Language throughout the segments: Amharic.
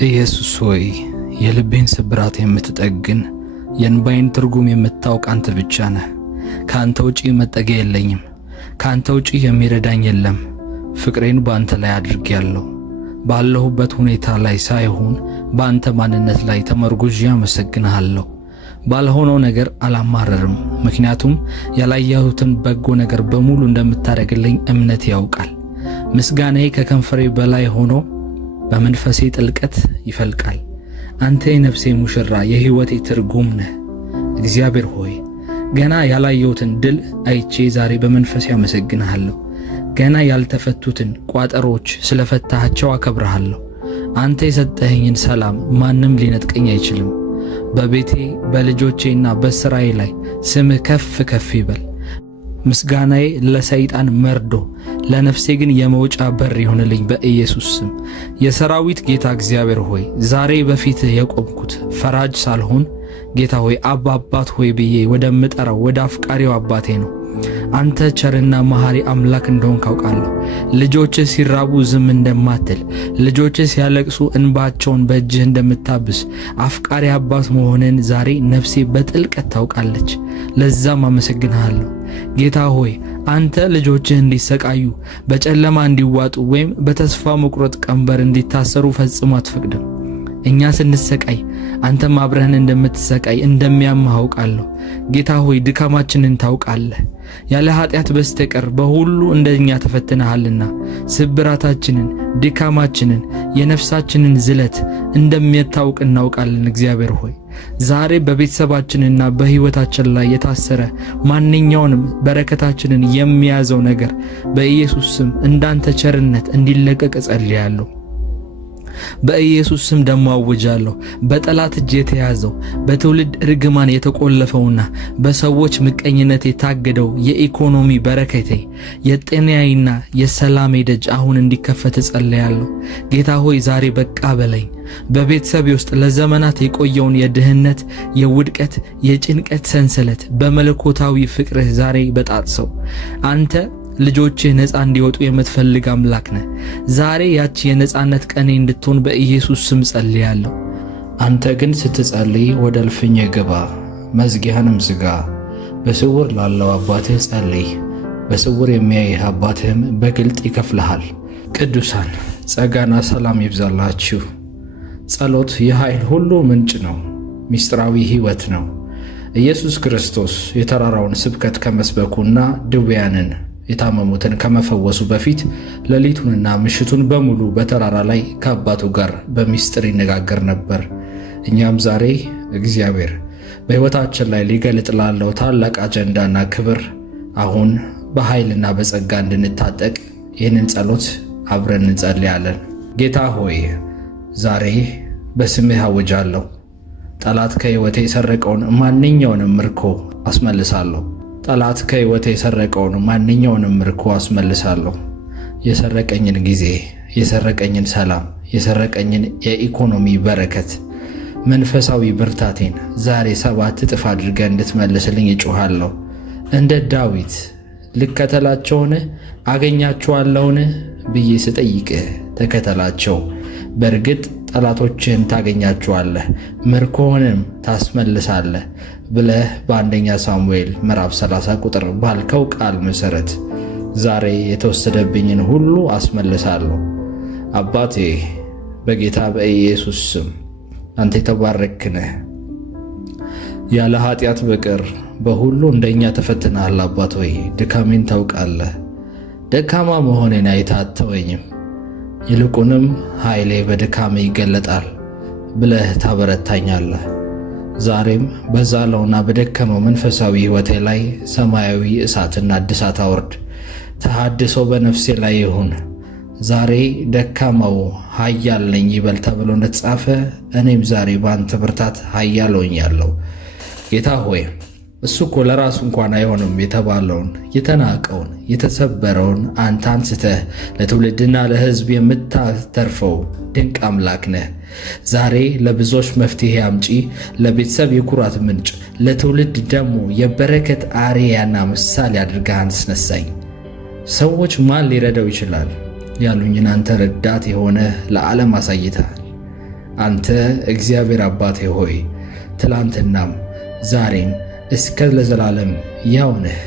ኢየሱስ ሆይ የልቤን ስብራት የምትጠግን የእንባዬን ትርጉም የምታውቅ አንተ ብቻ ነህ። ከአንተ ውጪ መጠጊያ የለኝም። ከአንተ ውጪ የሚረዳኝ የለም። ፍቅሬን በአንተ ላይ አድርጌያለሁ። ባለሁበት ሁኔታ ላይ ሳይሆን በአንተ ማንነት ላይ ተመርጉዤ አመሰግንሃለሁ። ባልሆነው ነገር አላማረርም፣ ምክንያቱም ያላየሁትን በጎ ነገር በሙሉ እንደምታደርግልኝ እምነት ያውቃል። ምስጋናዬ ከከንፈሬ በላይ ሆኖ በመንፈሴ ጥልቀት ይፈልቃል። አንተ የነፍሴ ሙሽራ የሕይወቴ ትርጉም ነህ። እግዚአብሔር ሆይ ገና ያላየሁትን ድል አይቼ ዛሬ በመንፈሴ አመሰግንሃለሁ። ገና ያልተፈቱትን ቋጠሮች ስለፈታሃቸው አከብርሃለሁ። አንተ የሰጠኸኝን ሰላም ማንም ሊነጥቀኝ አይችልም። በቤቴ በልጆቼና በሥራዬ ላይ ስምህ ከፍ ከፍ ይበል። ምስጋናዬ ለሰይጣን መርዶ፣ ለነፍሴ ግን የመውጫ በር ይሁንልኝ በኢየሱስ ስም። የሰራዊት ጌታ እግዚአብሔር ሆይ ዛሬ በፊትህ የቆምኩት ፈራጅ ሳልሆን ጌታ ሆይ አባት ሆይ ብዬ ወደምጠራው ወደ አፍቃሪው አባቴ ነው። አንተ ቸርና መሐሪ አምላክ እንደሆንክ አውቃለሁ። ልጆችህ ሲራቡ ዝም እንደማትል፣ ልጆችህ ሲያለቅሱ እንባቸውን በእጅህ እንደምታብስ አፍቃሪ አባት መሆንን ዛሬ ነፍሴ በጥልቀት ታውቃለች። ለዛም አመሰግንሃለሁ። ጌታ ሆይ አንተ ልጆችህ እንዲሰቃዩ፣ በጨለማ እንዲዋጡ ወይም በተስፋ መቁረጥ ቀንበር እንዲታሰሩ ፈጽሞ አትፈቅድም። እኛ ስንሰቃይ አንተም አብረህን እንደምትሰቃይ እንደሚያምህ አውቃለሁ። ጌታ ሆይ ድካማችንን ታውቃለህ። ያለ ኃጢአት በስተቀር በሁሉ እንደኛ ተፈትነሃልና ስብራታችንን፣ ድካማችንን፣ የነፍሳችንን ዝለት እንደምታውቅ እናውቃለን። እግዚአብሔር ሆይ ዛሬ በቤተሰባችንና በሕይወታችን ላይ የታሰረ ማንኛውንም በረከታችንን የሚያዘው ነገር በኢየሱስ ስም እንዳንተ ቸርነት እንዲለቀቅ እጸልያለሁ። በኢየሱስ ስም ደሞ አውጃለሁ። በጠላት እጅ የተያዘው በትውልድ ርግማን የተቆለፈውና በሰዎች ምቀኝነት የታገደው የኢኮኖሚ በረከቴ፣ የጤናዬና የሰላሜ ደጅ አሁን እንዲከፈት እጸልያለሁ። ጌታ ሆይ ዛሬ በቃ በለኝ። በቤተሰቤ ውስጥ ለዘመናት የቆየውን የድህነት፣ የውድቀት፣ የጭንቀት ሰንሰለት በመለኮታዊ ፍቅርህ ዛሬ በጣጥሰው። አንተ ልጆችህ ነፃ እንዲወጡ የምትፈልግ አምላክ ነህ። ዛሬ ያቺ የነፃነት ቀኔ እንድትሆን በኢየሱስ ስም ጸልያለሁ። አንተ ግን ስትጸልይ ወደ እልፍኝህ ግባ፣ መዝጊያህንም ዝጋ። በስውር ላለው አባትህ ጸልይ፣ በስውር የሚያይህ አባትህም በግልጥ ይከፍልሃል። ቅዱሳን ጸጋና ሰላም ይብዛላችሁ። ጸሎት የኃይል ሁሉ ምንጭ ነው፣ ምስጢራዊ ሕይወት ነው። ኢየሱስ ክርስቶስ የተራራውን ስብከት ከመስበኩና ድውያንን የታመሙትን ከመፈወሱ በፊት ሌሊቱንና ምሽቱን በሙሉ በተራራ ላይ ከአባቱ ጋር በምስጢር ይነጋገር ነበር። እኛም ዛሬ እግዚአብሔር በሕይወታችን ላይ ሊገልጥ ላለው ታላቅ አጀንዳና ክብር አሁን በኃይልና በጸጋ እንድንታጠቅ ይህንን ጸሎት አብረን እንጸልያለን። ጌታ ሆይ ዛሬ በስምህ አውጃለሁ። ጠላት ከሕይወቴ የሰረቀውን ማንኛውንም ምርኮ አስመልሳለሁ። ጠላት ከሕይወቴ የሰረቀውን ማንኛውንም ምርኮ አስመልሳለሁ። የሰረቀኝን ጊዜ፣ የሰረቀኝን ሰላም፣ የሰረቀኝን የኢኮኖሚ በረከት፣ መንፈሳዊ ብርታቴን ዛሬ 7 እጥፍ አድርገህ እንድትመልስልኝ እጮኻለሁ። እንደ ዳዊት ልከተላቸውን አገኛቸዋለሁን ብዬ ስጠይቅህ ተከተላቸው፣ በእርግጥ ጠላቶችህን ታገኛቸዋለህ፣ ምርኮህንም ታስመልሳለህ ብለህ በአንደኛ ሳሙኤል ምዕራፍ 30 ቁጥር ባልከው ቃል መሠረት ዛሬ የተወሰደብኝን ሁሉ አስመልሳለሁ። አባቴ በጌታ በኢየሱስ ስም አንተ የተባረክህ ነህ። ያለ ኃጢአት በቀር በሁሉ እንደኛ ተፈትነሃል። አባት ሆይ ድካሜን ታውቃለህ። ደካማ መሆኔን አይተህ አትተወኝም። ይልቁንም ኃይሌ በድካሜ ይገለጣል ብለህ ታበረታኛለህ። ዛሬም በዛለውና በደከመው መንፈሳዊ ሕይወቴ ላይ ሰማያዊ እሳትና እድሳት አውርድ። ተሐድሶ በነፍሴ ላይ ይሁን። ዛሬ ደካማው ኃያል ነኝ ይበል ተብሎ እንደተጻፈ እኔም ዛሬ በአንተ ብርታት ኃያል ሆኛለሁ። ጌታ ሆይ እሱ እኮ ለራሱ እንኳን አይሆንም የተባለውን የተናቀውን የተሰበረውን አንተ አንስተህ ለትውልድና ለሕዝብ የምታተርፈው ድንቅ አምላክ ነህ። ዛሬ ለብዙዎች መፍትሄ አምጪ፣ ለቤተሰብ የኩራት ምንጭ፣ ለትውልድ ደግሞ የበረከት አርአያና ምሳሌ አድርገህ አስነሳኝ። ሰዎች ማን ሊረዳው ይችላል ያሉኝን አንተ ረዳት የሆነ ለዓለም አሳይተሃል። አንተ እግዚአብሔር አባቴ ሆይ ትላንትናም ዛሬም እስከ ለዘላለም ያው ነህ።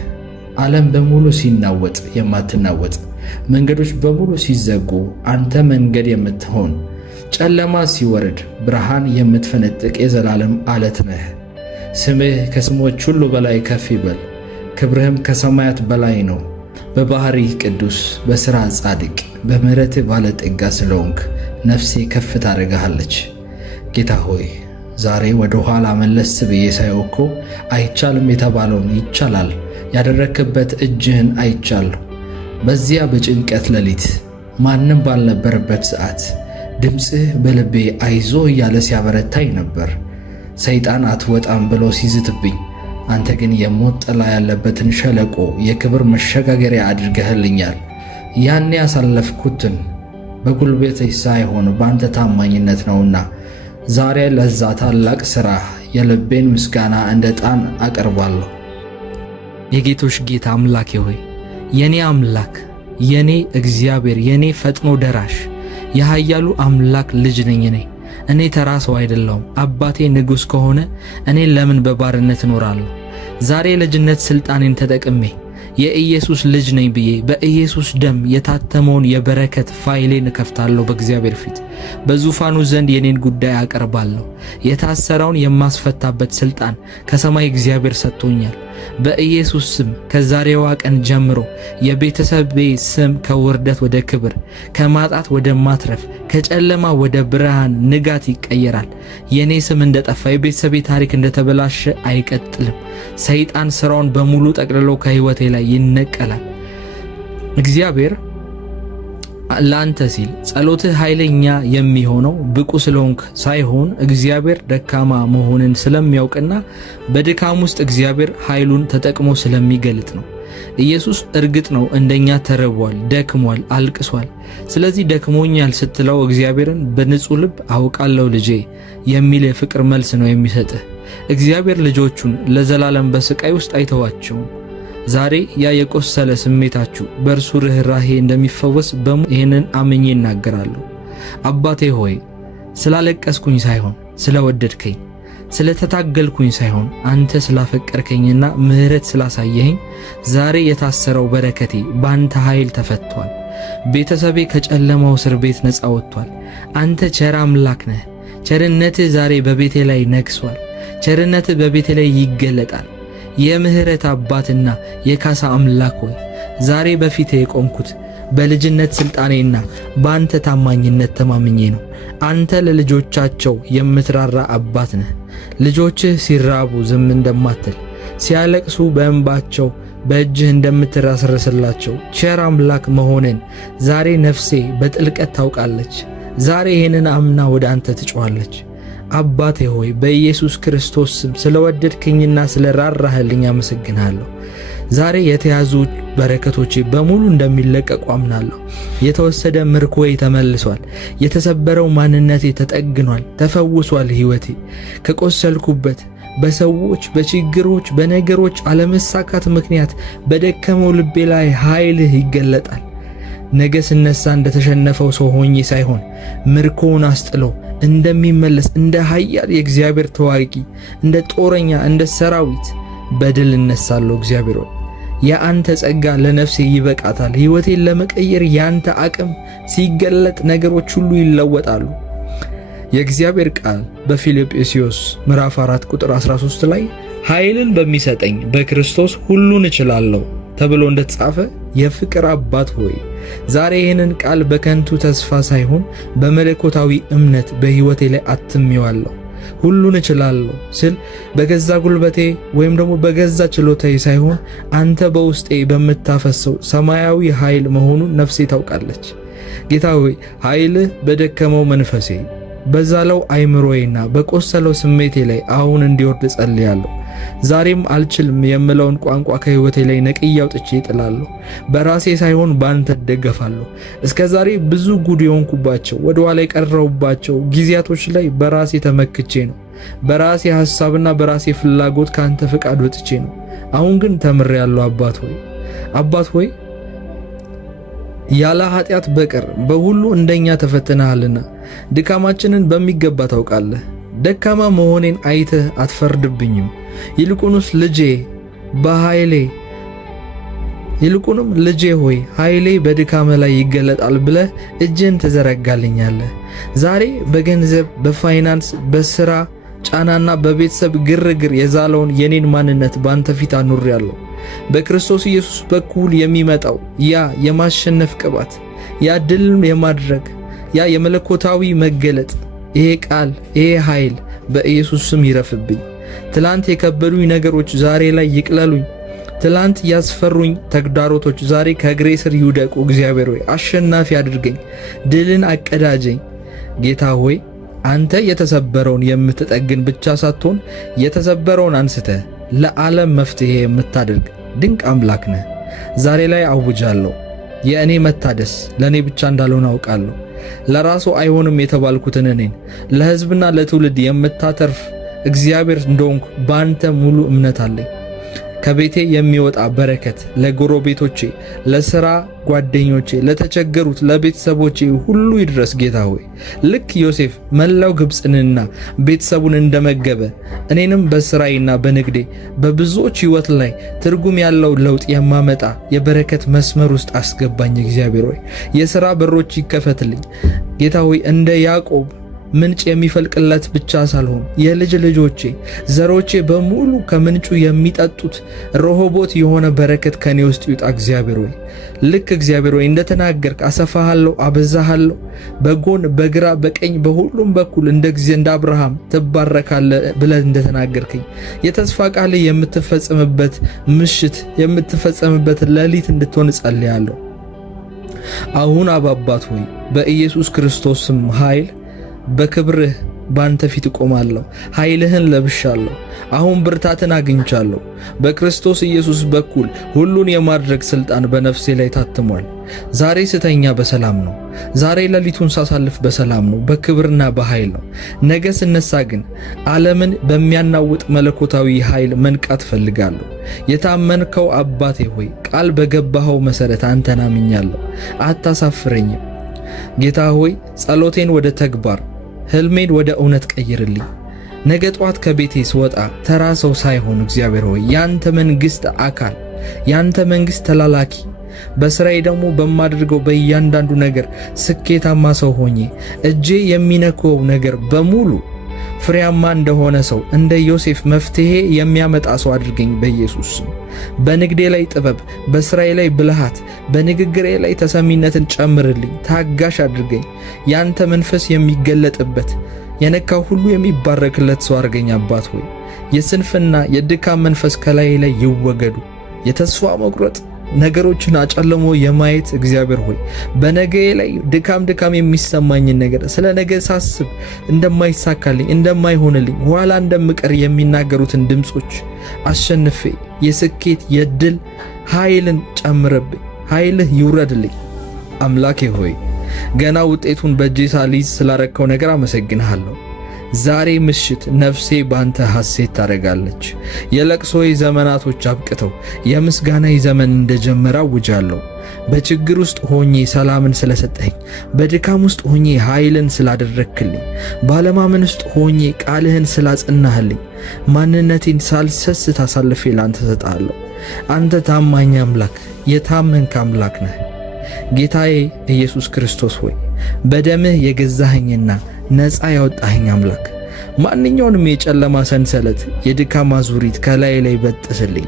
ዓለም በሙሉ ሲናወጥ የማትናወጥ፣ መንገዶች በሙሉ ሲዘጉ አንተ መንገድ የምትሆን፣ ጨለማ ሲወርድ ብርሃን የምትፈነጥቅ የዘላለም ዓለት ነህ። ስምህ ከስሞች ሁሉ በላይ ከፍ ይበል፣ ክብርህም ከሰማያት በላይ ነው። በባህሪህ ቅዱስ፣ በሥራ ጻድቅ፣ በምሕረትህ ባለጠጋ ስለሆንክ ነፍሴ ከፍ ታደርግሃለች። ጌታ ሆይ ዛሬ ወደ ኋላ መለስ ብዬ ሳየው እኮ አይቻልም የተባለውን ይቻላል ያደረክበት እጅህን አይቻለሁ። በዚያ በጭንቀት ሌሊት ማንም ባልነበረበት ሰዓት ድምፅህ በልቤ አይዞ እያለ ሲያበረታኝ ነበር። ሰይጣን አትወጣም ብሎ ሲዝትብኝ፣ አንተ ግን የሞት ጥላ ያለበትን ሸለቆ የክብር መሸጋገሪያ አድርገህልኛል። ያኔ ያሳለፍኩትን በጉልበቴ ሳይሆን በአንተ ታማኝነት ነውና ዛሬ ለዛ ታላቅ ሥራ የልቤን ምስጋና እንደ ዕጣን አቀርባለሁ። የጌቶች ጌታ አምላኬ ሆይ የኔ አምላክ፣ የኔ እግዚአብሔር፣ የኔ ፈጥኖ ደራሽ የኃያሉ አምላክ ልጅ ነኝ። እኔ ተራ ሰው አይደለሁም። አባቴ ንጉሥ ከሆነ እኔ ለምን በባርነት እኖራለሁ? ዛሬ ልጅነት ሥልጣኔን ተጠቅሜ የኢየሱስ ልጅ ነኝ ብዬ በኢየሱስ ደም የታተመውን የበረከት ፋይሌን እከፍታለሁ። በእግዚአብሔር ፊት በዙፋኑ ዘንድ የኔን ጉዳይ አቀርባለሁ። የታሰረውን የማስፈታበት ሥልጣን ከሰማይ እግዚአብሔር ሰጥቶኛል። በኢየሱስ ስም ከዛሬዋ ቀን ጀምሮ የቤተሰቤ ስም ከውርደት ወደ ክብር፣ ከማጣት ወደ ማትረፍ፣ ከጨለማ ወደ ብርሃን ንጋት ይቀየራል። የኔ ስም እንደጠፋ፣ የቤተሰቤ ታሪክ እንደተበላሸ አይቀጥልም። ሰይጣን ስራውን በሙሉ ጠቅልሎ ከሕይወቴ ላይ ይነቀላል። እግዚአብሔር ለአንተ ሲል ጸሎትህ ኃይለኛ የሚሆነው ብቁ ስለሆንክ ሳይሆን እግዚአብሔር ደካማ መሆንን ስለሚያውቅና በድካም ውስጥ እግዚአብሔር ኃይሉን ተጠቅሞ ስለሚገልጥ ነው። ኢየሱስ እርግጥ ነው እንደኛ ተርቧል፣ ደክሟል፣ አልቅሷል። ስለዚህ ደክሞኛል ስትለው እግዚአብሔርን በንጹሕ ልብ አውቃለሁ ልጄ የሚል የፍቅር መልስ ነው የሚሰጥህ። እግዚአብሔር ልጆቹን ለዘላለም በስቃይ ውስጥ አይተዋቸውም። ዛሬ ያ የቆሰለ ስሜታችሁ በእርሱ ርኅራኄ እንደሚፈወስ ይህንን አምኜ እናገራለሁ። አባቴ ሆይ ስላለቀስኩኝ ሳይሆን ስለወደድከኝ፣ ስለተታገልኩኝ ሳይሆን አንተ ስላፈቀርከኝና ምሕረት ስላሳየኸኝ ዛሬ የታሰረው በረከቴ በአንተ ኃይል ተፈቷል። ቤተሰቤ ከጨለማው እስር ቤት ነፃ ወጥቷል። አንተ ቸር አምላክ ነህ። ቸርነትህ ዛሬ በቤቴ ላይ ነግሷል። ቸርነትህ በቤቴ ላይ ይገለጣል። የምህረት አባትና የካሳ አምላክ ሆይ ዛሬ በፊቴ የቆምኩት በልጅነት ሥልጣኔና በአንተ ታማኝነት ተማምኜ ነው። አንተ ለልጆቻቸው የምትራራ አባት ነህ። ልጆችህ ሲራቡ ዝም እንደማትል፣ ሲያለቅሱ በእንባቸው በእጅህ እንደምትራስርስላቸው ቸር አምላክ መሆንን ዛሬ ነፍሴ በጥልቀት ታውቃለች። ዛሬ ይህንን አምና ወደ አንተ ትጮኻለች። አባቴ ሆይ በኢየሱስ ክርስቶስ ስም ስለወደድክኝና ስለራራህልኝ አመሰግናለሁ። ዛሬ የተያዙ በረከቶቼ በሙሉ እንደሚለቀቁ አምናለሁ። የተወሰደ ምርኮዬ ተመልሷል። የተሰበረው ማንነቴ ተጠግኗል፣ ተፈውሷል። ሕይወቴ ከቆሰልኩበት በሰዎች፣ በችግሮች፣ በነገሮች አለመሳካት ምክንያት በደከመው ልቤ ላይ ኃይልህ ይገለጣል። ነገ ስነሳ እንደተሸነፈው ሰው ሆኜ ሳይሆን ምርኮውን አስጥሎ እንደሚመለስ እንደ ኃያል የእግዚአብሔር ተዋጊ፣ እንደ ጦረኛ፣ እንደ ሰራዊት በድል እነሳለሁ። እግዚአብሔር ሆይ የአንተ ጸጋ ለነፍሴ ይበቃታል። ሕይወቴን ለመቀየር ያንተ አቅም ሲገለጥ ነገሮች ሁሉ ይለወጣሉ። የእግዚአብሔር ቃል በፊልጵስዩስ ምዕራፍ 4 ቁጥር 13 ላይ ኃይልን በሚሰጠኝ በክርስቶስ ሁሉን እችላለሁ ተብሎ እንደተጻፈ የፍቅር አባት ሆይ ዛሬ ይህንን ቃል በከንቱ ተስፋ ሳይሆን በመለኮታዊ እምነት በሕይወቴ ላይ አትሜዋለሁ። ሁሉን እችላለሁ ስል በገዛ ጉልበቴ ወይም ደግሞ በገዛ ችሎታዬ ሳይሆን አንተ በውስጤ በምታፈሰው ሰማያዊ ኃይል መሆኑን ነፍሴ ታውቃለች። ጌታ ሆይ ኃይልህ በደከመው መንፈሴ፣ በዛለው አይምሮዬና በቆሰለው ስሜቴ ላይ አሁን እንዲወርድ ጸልያለሁ። ዛሬም አልችልም የምለውን ቋንቋ ከሕይወቴ ላይ ነቅዬ አውጥቼ እጥላለሁ። በራሴ ሳይሆን በአንተ እደገፋለሁ። እስከ ዛሬ ብዙ ጉድ የሆንኩባቸው ወደ ኋላ የቀረሁባቸው ጊዜያቶች ላይ በራሴ ተመክቼ ነው። በራሴ ሐሳብና በራሴ ፍላጎት ከአንተ ፍቃድ ወጥቼ ነው። አሁን ግን ተምሬያለሁ። አባት ሆይ ያለ ኃጢአት በቀር በሁሉ እንደኛ ተፈትነሃልና ድካማችንን በሚገባ ታውቃለህ። ደካማ መሆኔን አይተህ አትፈርድብኝም። ይልቁንም ልጄ ሆይ ኃይሌ በድካም ላይ ይገለጣል ብለህ እጅን ትዘረጋልኛለህ። ዛሬ በገንዘብ፣ በፋይናንስ፣ በሥራ ጫናና በቤተሰብ ግርግር የዛለውን የኔን ማንነት ባንተ ፊት አኑሬያለሁ። በክርስቶስ ኢየሱስ በኩል የሚመጣው ያ የማሸነፍ ቅባት፣ ያ ድል የማድረግ ያ የመለኮታዊ መገለጥ፣ ይሄ ቃል፣ ይሄ ኃይል በኢየሱስ ስም ይረፍብኝ። ትላንት የከበዱኝ ነገሮች ዛሬ ላይ ይቅለሉኝ። ትላንት ያስፈሩኝ ተግዳሮቶች ዛሬ ከእግሬ ስር ይውደቁ። እግዚአብሔር ሆይ አሸናፊ አድርገኝ፣ ድልን አቀዳጀኝ። ጌታ ሆይ አንተ የተሰበረውን የምትጠግን ብቻ ሳትሆን የተሰበረውን አንስተህ ለዓለም መፍትሄ የምታደርግ ድንቅ አምላክ ነህ። ዛሬ ላይ አውጃለሁ፣ የእኔ መታደስ ለእኔ ብቻ እንዳልሆነ አውቃለሁ። ለራሱ አይሆንም የተባልኩትን እኔን ለሕዝብና ለትውልድ የምታተርፍ እግዚአብሔር እንደሆንኩ በአንተ ሙሉ እምነት አለኝ። ከቤቴ የሚወጣ በረከት ለጎረቤቶቼ፣ ለሥራ ጓደኞቼ፣ ለተቸገሩት ለቤተሰቦቼ ሁሉ ይድረስ። ጌታ ሆይ ልክ ዮሴፍ መላው ግብፅንና ቤተሰቡን እንደመገበ እኔንም በሥራዬና በንግዴ በብዙዎች ሕይወት ላይ ትርጉም ያለው ለውጥ የማመጣ የበረከት መስመር ውስጥ አስገባኝ። እግዚአብሔር ሆይ የሥራ በሮች ይከፈትልኝ። ጌታ ሆይ እንደ ያዕቆብ ምንጭ የሚፈልቅለት ብቻ ሳልሆን የልጅ ልጆቼ ዘሮቼ በሙሉ ከምንጩ የሚጠጡት ረሆቦት የሆነ በረከት ከኔ ውስጥ ይውጣ። እግዚአብሔር ሆይ ልክ እግዚአብሔር ሆይ እንደተናገርክ አሰፋሃለሁ፣ አበዛሃለሁ፣ በጎን በግራ በቀኝ በሁሉም በኩል እንደ አብርሃም ትባረካለህ ብለህ እንደተናገርከኝ የተስፋ ቃል የምትፈጸምበት ምሽት የምትፈጸምበት ሌሊት እንድትሆን ጸልያለሁ። አሁን አባት ሆይ በኢየሱስ ክርስቶስም ኃይል በክብርህ ባንተ ፊት እቆማለሁ። ኃይልህን ለብሻለሁ። አሁን ብርታትን አግኝቻለሁ። በክርስቶስ ኢየሱስ በኩል ሁሉን የማድረግ ሥልጣን በነፍሴ ላይ ታትሟል። ዛሬ ስተኛ በሰላም ነው። ዛሬ ሌሊቱን ሳሳልፍ በሰላም ነው፣ በክብርና በኃይል ነው። ነገ ስነሳ ግን ዓለምን በሚያናውጥ መለኮታዊ ኃይል መንቃት ፈልጋለሁ። የታመንከው አባቴ ሆይ ቃል በገባኸው መሠረት አንተን አምኛለሁ። አታሳፍረኝም። ጌታ ሆይ ጸሎቴን ወደ ተግባር ሕልሜን ወደ እውነት ቀይርልኝ። ነገ ጧት ከቤቴ ስወጣ ተራ ሰው ሳይሆን እግዚአብሔር ሆይ ያንተ መንግሥት አካል፣ ያንተ መንግሥት ተላላኪ፣ በሥራዬ ደግሞ በማድርገው በእያንዳንዱ ነገር ስኬታማ ሰው ሆኜ እጄ የሚነካው ነገር በሙሉ ፍሬያማ እንደሆነ ሰው እንደ ዮሴፍ መፍትሄ የሚያመጣ ሰው አድርገኝ በኢየሱስ ስም። በንግዴ ላይ ጥበብ፣ በሥራዬ ላይ ብልሃት፣ በንግግሬ ላይ ተሰሚነትን ጨምርልኝ። ታጋሽ አድርገኝ። ያንተ መንፈስ የሚገለጥበት የነካው ሁሉ የሚባረክለት ሰው አድርገኝ። አባት ሆይ የስንፍና የድካም መንፈስ ከላይ ላይ ይወገዱ። የተስፋ መቁረጥ ነገሮችን አጨልሞ የማየት እግዚአብሔር ሆይ በነገዬ ላይ ድካም የሚሰማኝን ነገር ስለ ነገ ሳስብ እንደማይሳካልኝ እንደማይሆንልኝ ኋላ እንደምቀር የሚናገሩትን ድምጾች አሸንፌ የስኬት የድል ኃይልን ጨምረብኝ። ኃይልህ ይውረድልኝ። አምላኬ ሆይ ገና ውጤቱን በእጄ ሳልይዝ ስላረከው ነገር አመሰግንሃለሁ። ዛሬ ምሽት ነፍሴ ባንተ ሐሴት ታደርጋለች። የለቅሶዬ ዘመናቶች አብቅተው የምስጋናዬ ዘመን እንደጀመረ አውጃለሁ። በችግር ውስጥ ሆኜ ሰላምን ስለሰጠኸኝ፣ በድካም ውስጥ ሆኜ ኃይልን ስላደረክልኝ፣ ባለማመን ውስጥ ሆኜ ቃልህን ስላጸናህልኝ ማንነቴን ሳልሰስት አሳልፌ ላንተ ሰጣለሁ። አንተ ታማኝ አምላክ፣ የታመንክ አምላክ ነህ። ጌታዬ ኢየሱስ ክርስቶስ ሆይ በደምህ የገዛኸኝና ነፃ ያወጣኸኝ አምላክ ማንኛውንም የጨለማ ሰንሰለት የድካም አዙሪት ከላይ ላይ በጥስልኝ።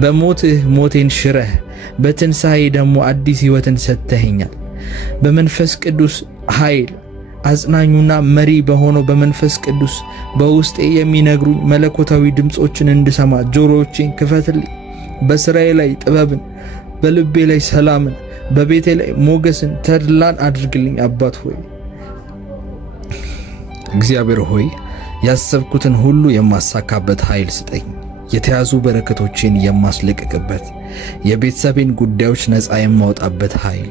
በሞትህ ሞቴን ሽረህ በትንሣኤ ደግሞ አዲስ ሕይወትን ሰጥተኸኛል። በመንፈስ ቅዱስ ኃይል አጽናኙና መሪ በሆነው በመንፈስ ቅዱስ በውስጤ የሚነግሩኝ መለኮታዊ ድምፆችን እንድሰማ ጆሮዎቼን ክፈትልኝ። በሥራዬ ላይ ጥበብን፣ በልቤ ላይ ሰላምን፣ በቤቴ ላይ ሞገስን፣ ተድላን አድርግልኝ። አባት ሆይ እግዚአብሔር ሆይ ያሰብኩትን ሁሉ የማሳካበት ኃይል ስጠኝ። የተያዙ በረከቶችን የማስለቅቅበት፣ የቤተሰቤን ጉዳዮች ነፃ የማወጣበት ኃይል፣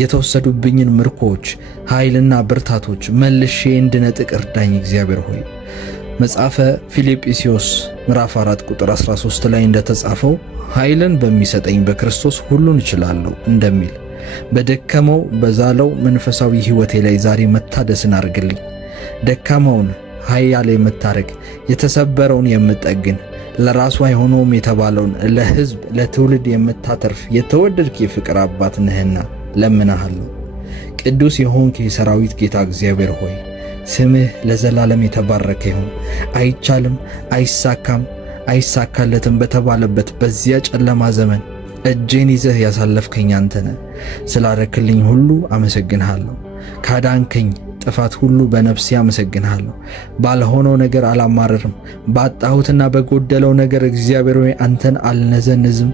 የተወሰዱብኝን ምርኮች ኃይልና ብርታቶች መልሼ እንድነጥቅ እርዳኝ። እግዚአብሔር ሆይ መጽሐፈ ፊልጵስዩስ ምዕራፍ 4 ቁጥር 13 ላይ እንደተጻፈው ኃይልን በሚሰጠኝ በክርስቶስ ሁሉን እችላለሁ እንደሚል በደከመው በዛለው መንፈሳዊ ሕይወቴ ላይ ዛሬ መታደስን አድርግልኝ። ደካማውን ኃያል የምታረግ፣ የተሰበረውን የምጠግን፣ ለራሱ አይሆነውም የተባለውን ለሕዝብ ለትውልድ የምታተርፍ የተወደድክ የፍቅር አባት ነህና ለምናሃለሁ። ቅዱስ የሆንክ የሰራዊት ጌታ እግዚአብሔር ሆይ ስምህ ለዘላለም የተባረከ ይሁን። አይቻልም፣ አይሳካም፣ አይሳካለትም በተባለበት በዚያ ጨለማ ዘመን እጄን ይዘህ ያሳለፍከኝ አንተ ነህ። ስላረክልኝ ሁሉ አመሰግንሃለሁ። ካዳንከኝ ጥፋት ሁሉ በነፍሴ አመሰግንሃለሁ። ባልሆነው ነገር አላማረርም። ባጣሁትና በጎደለው ነገር እግዚአብሔር ሆይ አንተን አልነዘንዝም።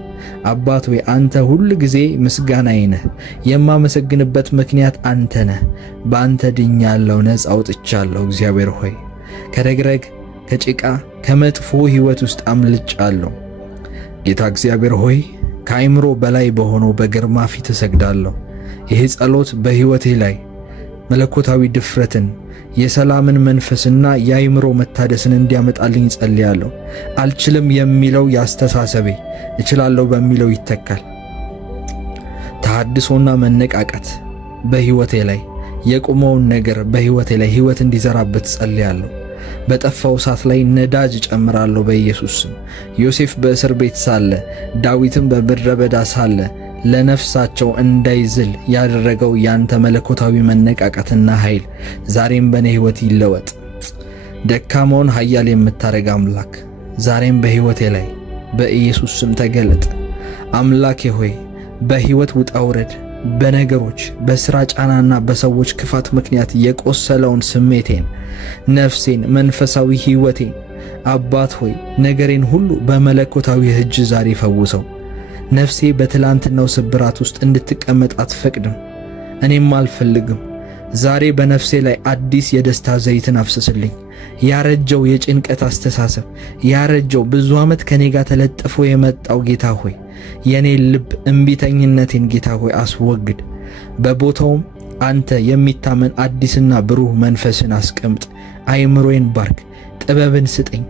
አባት ሆይ አንተ ሁል ጊዜ ምስጋናዬ ነህ። የማመሰግንበት ምክንያት አንተ ነህ። በአንተ ድኛለሁ፣ ነፃ አውጥቻለሁ። እግዚአብሔር ሆይ ከረግረግ ከጭቃ ከመጥፎ ሕይወት ውስጥ አምልጫለሁ። ጌታ እግዚአብሔር ሆይ ከአይምሮ በላይ በሆነው በግርማ ፊት እሰግዳለሁ። ይህ ጸሎት በሕይወቴ ላይ መለኮታዊ ድፍረትን፣ የሰላምን መንፈስና የአይምሮ መታደስን እንዲያመጣልኝ ጸልያለሁ። አልችልም የሚለው ያስተሳሰቤ እችላለሁ በሚለው ይተካል። ተሐድሶና መነቃቃት በሕይወቴ ላይ የቆመውን ነገር በሕይወቴ ላይ ሕይወት እንዲዘራበት ጸልያለሁ። በጠፋው እሳት ላይ ነዳጅ ጨምራለሁ በኢየሱስ ስም። ዮሴፍ በእስር ቤት ሳለ፣ ዳዊትም በምድረ በዳ ሳለ ለነፍሳቸው እንዳይዝል ያደረገው ያንተ መለኮታዊ መነቃቃትና ኃይል ዛሬም በእኔ ሕይወት ይለወጥ። ደካማውን ኃያል የምታረግ አምላክ ዛሬም በሕይወቴ ላይ በኢየሱስ ስም ተገለጥ። አምላኬ ሆይ በሕይወት ውጣ ውረድ፣ በነገሮች በሥራ ጫናና በሰዎች ክፋት ምክንያት የቆሰለውን ስሜቴን፣ ነፍሴን፣ መንፈሳዊ ሕይወቴን አባት ሆይ ነገሬን ሁሉ በመለኮታዊ እጅ ዛሬ ፈውሰው። ነፍሴ በትላንትናው ስብራት ውስጥ እንድትቀመጥ አትፈቅድም፣ እኔም አልፈልግም። ዛሬ በነፍሴ ላይ አዲስ የደስታ ዘይትን አፍስስልኝ። ያረጀው የጭንቀት አስተሳሰብ፣ ያረጀው ብዙ ዓመት ከኔ ጋር ተለጥፎ የመጣው ጌታ ሆይ የኔን ልብ እምቢተኝነቴን ጌታ ሆይ አስወግድ። በቦታውም አንተ የሚታመን አዲስና ብሩህ መንፈስን አስቀምጥ። አይምሮዬን ባርክ፣ ጥበብን ስጠኝ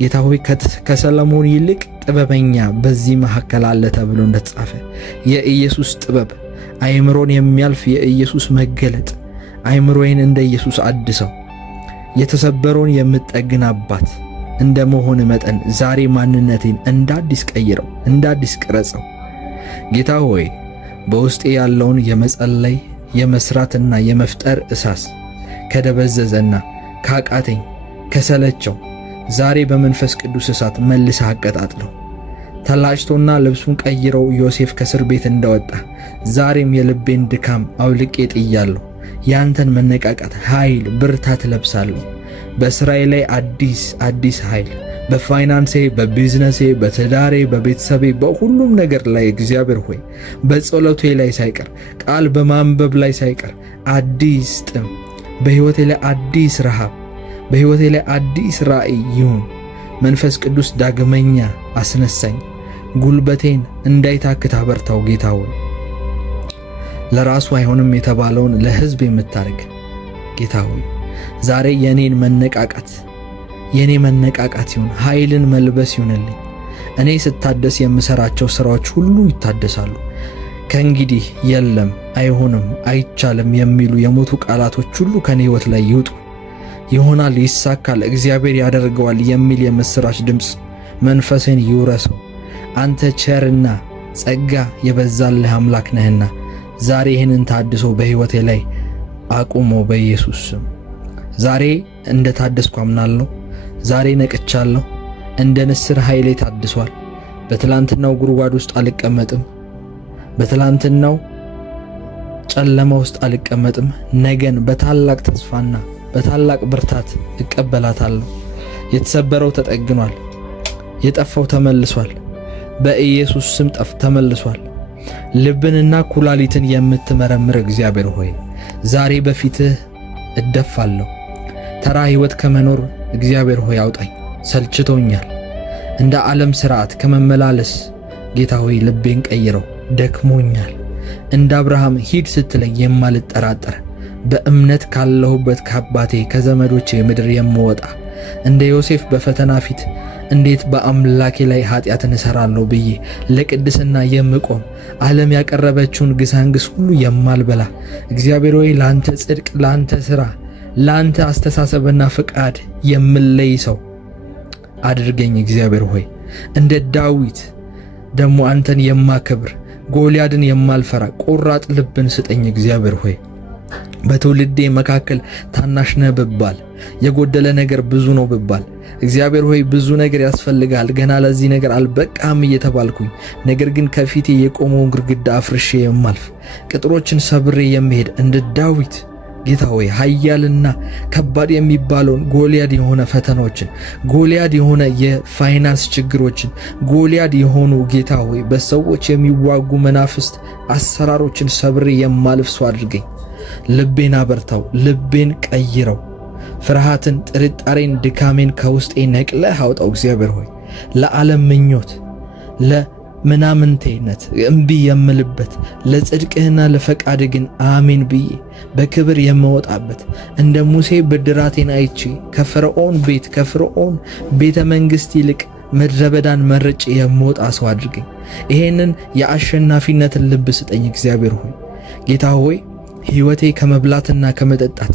ጌታ ሆይ ከሰለሞን ይልቅ ጥበበኛ በዚህ መካከል አለ ተብሎ እንደተጻፈ የኢየሱስ ጥበብ፣ አይምሮን የሚያልፍ የኢየሱስ መገለጥ፣ አይምሮዬን እንደ ኢየሱስ አድሰው። የተሰበረውን የምጠግን አባት እንደ መሆን መጠን ዛሬ ማንነቴን እንደ አዲስ ቀይረው፣ እንደ አዲስ ቅረጸው። ጌታ ሆይ በውስጤ ያለውን የመጸለይ የመስራትና የመፍጠር እሳስ ከደበዘዘና ካቃተኝ ከሰለቸው ዛሬ በመንፈስ ቅዱስ እሳት መልሰህ አቀጣጥለው። ተላጭቶና ልብሱን ቀይረው ዮሴፍ ከእስር ቤት እንደወጣ ዛሬም የልቤን ድካም አውልቄ ጥያለሁ። ያንተን መነቃቃት፣ ኃይል፣ ብርታት ለብሳለሁ። በሥራዬ ላይ አዲስ ኃይል፣ በፋይናንሴ፣ በቢዝነሴ፣ በትዳሬ፣ በቤተሰቤ፣ በሁሉም ነገር ላይ እግዚአብሔር ሆይ በጸሎቴ ላይ ሳይቀር ቃል በማንበብ ላይ ሳይቀር አዲስ ጥም፣ በሕይወቴ ላይ አዲስ ረሃብ፣ በሕይወቴ ላይ አዲስ ራእይ ይሁን። መንፈስ ቅዱስ ዳግመኛ አስነሳኝ። ጉልበቴን እንዳይታክት አበርታው። ጌታ ሆይ ለራሱ አይሆንም የተባለውን ለሕዝብ የምታደርግ ጌታ ሆይ ዛሬ የኔ መነቃቃት ይሁን፣ ኃይልን መልበስ ይሁንልኝ። እኔ ስታደስ የምሰራቸው ሥራዎች ሁሉ ይታደሳሉ። ከእንግዲህ የለም፣ አይሆንም፣ አይቻልም የሚሉ የሞቱ ቃላቶች ሁሉ ከኔ ሕይወት ላይ ይውጡ። ይሆናል፣ ይሳካል፣ እግዚአብሔር ያደርገዋል የሚል የምሥራች ድምፅ መንፈስን ይውረሰው። አንተ ቸርና ጸጋ የበዛልህ አምላክ ነህና ዛሬ ይህንን ታድሶ በሕይወቴ ላይ አቁሞ በኢየሱስ ስም። ዛሬ እንደ ታደስኩ አምናለሁ። ዛሬ ነቅቻለሁ። እንደ ንስር ኃይሌ ታድሷል። በትላንትናው ጉድጓድ ውስጥ አልቀመጥም። በትላንትናው ጨለማ ውስጥ አልቀመጥም። ነገን በታላቅ ተስፋና በታላቅ ብርታት እቀበላታለሁ። የተሰበረው ተጠግኗል። የጠፋው ተመልሷል። በኢየሱስ ስም ተመልሷል። ልብንና ኩላሊትን የምትመረምር እግዚአብሔር ሆይ ዛሬ በፊትህ እደፋለሁ። ተራ ሕይወት ከመኖር እግዚአብሔር ሆይ አውጣኝ። ሰልችቶኛል። እንደ ዓለም ሥርዓት ከመመላለስ ጌታ ሆይ ልቤን ቀይረው። ደክሞኛል። እንደ አብርሃም ሂድ ስትለኝ የማልጠራጠር በእምነት ካለሁበት ከአባቴ ከዘመዶቼ ምድር የምወጣ እንደ ዮሴፍ በፈተና ፊት እንዴት በአምላኬ ላይ ኃጢአትን እሰራለሁ ብዬ ለቅድስና የምቆም ዓለም ያቀረበችውን ግሳንግስ ሁሉ የማልበላ እግዚአብሔር ሆይ ላንተ ጽድቅ፣ ላንተ ሥራ፣ ላንተ አስተሳሰብና ፍቃድ የምለይ ሰው አድርገኝ። እግዚአብሔር ሆይ እንደ ዳዊት ደግሞ አንተን የማከብር ጎልያድን የማልፈራ ቆራጥ ልብን ስጠኝ። እግዚአብሔር ሆይ በትውልዴ መካከል ታናሽ ነህ ብባል፣ የጎደለ ነገር ብዙ ነው ብባል፣ እግዚአብሔር ሆይ ብዙ ነገር ያስፈልጋል፣ ገና ለዚህ ነገር አልበቃም እየተባልኩኝ፣ ነገር ግን ከፊቴ የቆመውን ግድግዳ አፍርሼ የማልፍ ቅጥሮችን ሰብሬ የምሄድ እንደ ዳዊት ጌታ ሆይ ኃያልና ከባድ የሚባለውን ጎልያድ የሆነ ፈተናዎችን፣ ጎልያድ የሆነ የፋይናንስ ችግሮችን፣ ጎልያድ የሆኑ ጌታ ሆይ በሰዎች የሚዋጉ መናፍስት አሰራሮችን ሰብሬ የማልፍ ሰው አድርገኝ። ልቤን አበርታው፣ ልቤን ቀይረው። ፍርሃትን፣ ጥርጣሬን፣ ድካሜን ከውስጤ ነቅለህ አውጣው። እግዚአብሔር ሆይ ለዓለም ምኞት፣ ለምናምንቴነት እምቢ የምልበት፣ ለጽድቅህና ለፈቃድ ግን አሜን ብዬ በክብር የምወጣበት፣ እንደ ሙሴ ብድራቴን አይቼ ከፈርዖን ቤት ከፈርዖን ቤተ መንግሥት ይልቅ ምድረ በዳን መርጬ የምወጣ ሰው አድርገኝ። ይሄንን የአሸናፊነትን ልብ ስጠኝ። እግዚአብሔር ሆይ ጌታ ሆይ ሕይወቴ ከመብላትና ከመጠጣት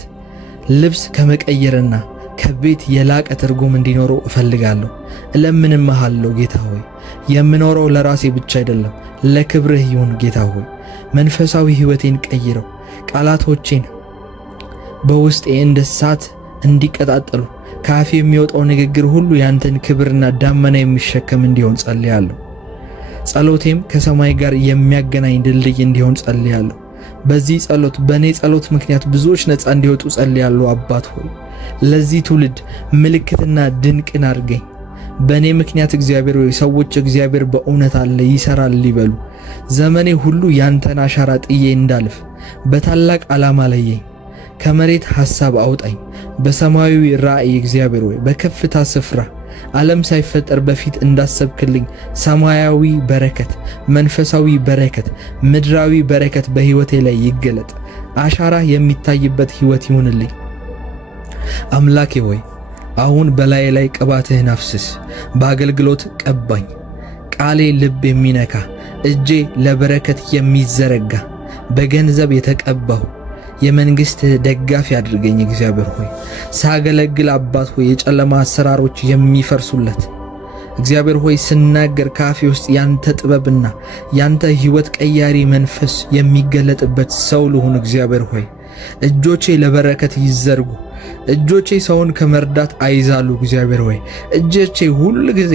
ልብስ ከመቀየርና ከቤት የላቀ ትርጉም እንዲኖረው እፈልጋለሁ። እለምንምሃለሁ ጌታ ሆይ የምኖረው ለራሴ ብቻ አይደለም፣ ለክብርህ ይሁን። ጌታ ሆይ መንፈሳዊ ሕይወቴን ቀይረው። ቃላቶቼን በውስጤ እንደ እሳት እንዲቀጣጠሉ፣ ከአፌ የሚወጣው ንግግር ሁሉ ያንተን ክብርና ዳመና የሚሸከም እንዲሆን ጸልያለሁ። ጸሎቴም ከሰማይ ጋር የሚያገናኝ ድልድይ እንዲሆን ጸልያለሁ። በዚህ ጸሎት በእኔ ጸሎት ምክንያት ብዙዎች ነፃ እንዲወጡ ጸልያለሁ። አባት ሆይ ለዚህ ትውልድ ምልክትና ድንቅን አድርገኝ። በእኔ ምክንያት እግዚአብሔር ሆይ ሰዎች እግዚአብሔር በእውነት አለ ይሰራል ሊበሉ፣ ዘመኔ ሁሉ ያንተን አሻራ ጥዬ እንዳልፍ በታላቅ ዓላማ ለየኝ። ከመሬት ሐሳብ አውጣኝ፣ በሰማያዊ ራእይ እግዚአብሔር ሆይ በከፍታ ስፍራ ዓለም ሳይፈጠር በፊት እንዳሰብክልኝ ሰማያዊ በረከት፣ መንፈሳዊ በረከት፣ ምድራዊ በረከት በሕይወቴ ላይ ይገለጥ። አሻራ የሚታይበት ሕይወት ይሁንልኝ። አምላኬ ሆይ አሁን በላዬ ላይ ቅባትህን አፍስስ፣ በአገልግሎት ቀባኝ። ቃሌ ልብ የሚነካ፣ እጄ ለበረከት የሚዘረጋ፣ በገንዘብ የተቀባሁ የመንግሥትህ ደጋፊ አድርገኝ። እግዚአብሔር ሆይ ሳገለግል አባት ሆይ የጨለማ አሰራሮች የሚፈርሱለት፣ እግዚአብሔር ሆይ ስናገር ካፌ ውስጥ ያንተ ጥበብና ያንተ ሕይወት ቀያሪ መንፈስ የሚገለጥበት ሰው ልሁን። እግዚአብሔር ሆይ እጆቼ ለበረከት ይዘርጉ፣ እጆቼ ሰውን ከመርዳት አይዛሉ። እግዚአብሔር ሆይ እጆቼ ሁል ጊዜ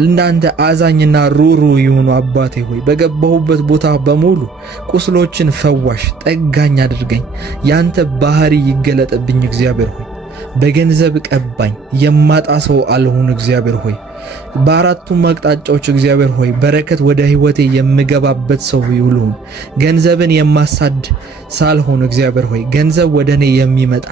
እንዳንተ አዛኝና ሩሩ ይሁኑ። አባቴ ሆይ በገባሁበት ቦታ በሙሉ ቁስሎችን ፈዋሽ ጠጋኝ አድርገኝ። ያንተ ባህሪ ይገለጥብኝ። እግዚአብሔር ሆይ በገንዘብ ቀባኝ፣ የማጣ ሰው አልሁን። እግዚአብሔር ሆይ በአራቱም አቅጣጫዎች እግዚአብሔር ሆይ በረከት ወደ ሕይወቴ የምገባበት ሰው ይሁን። ገንዘብን የማሳድ ሳልሆን እግዚአብሔር ሆይ ገንዘብ ወደ እኔ የሚመጣ፣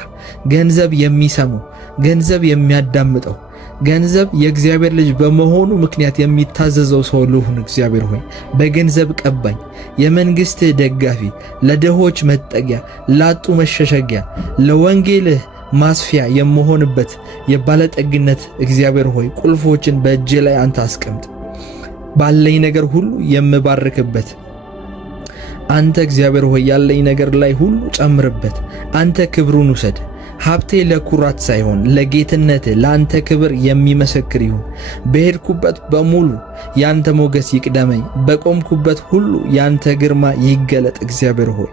ገንዘብ የሚሰማው፣ ገንዘብ የሚያዳምጠው፣ ገንዘብ የእግዚአብሔር ልጅ በመሆኑ ምክንያት የሚታዘዘው ሰው ልሁን። እግዚአብሔር ሆይ በገንዘብ ቀባኝ፣ የመንግሥትህ ደጋፊ፣ ለድሆች መጠጊያ፣ ላጡ መሸሸጊያ፣ ለወንጌልህ ማስፊያ የምሆንበት የባለጠግነት እግዚአብሔር ሆይ ቁልፎችን በእጄ ላይ አንተ አስቀምጥ። ባለኝ ነገር ሁሉ የምባርክበት አንተ እግዚአብሔር ሆይ ያለኝ ነገር ላይ ሁሉ ጨምርበት። አንተ ክብሩን ውሰድ። ሀብቴ ለኩራት ሳይሆን ለጌትነት ለአንተ ክብር የሚመሰክር ይሁን። በሄድኩበት በሙሉ ያንተ ሞገስ ይቅደመኝ። በቆምኩበት ሁሉ ያንተ ግርማ ይገለጥ። እግዚአብሔር ሆይ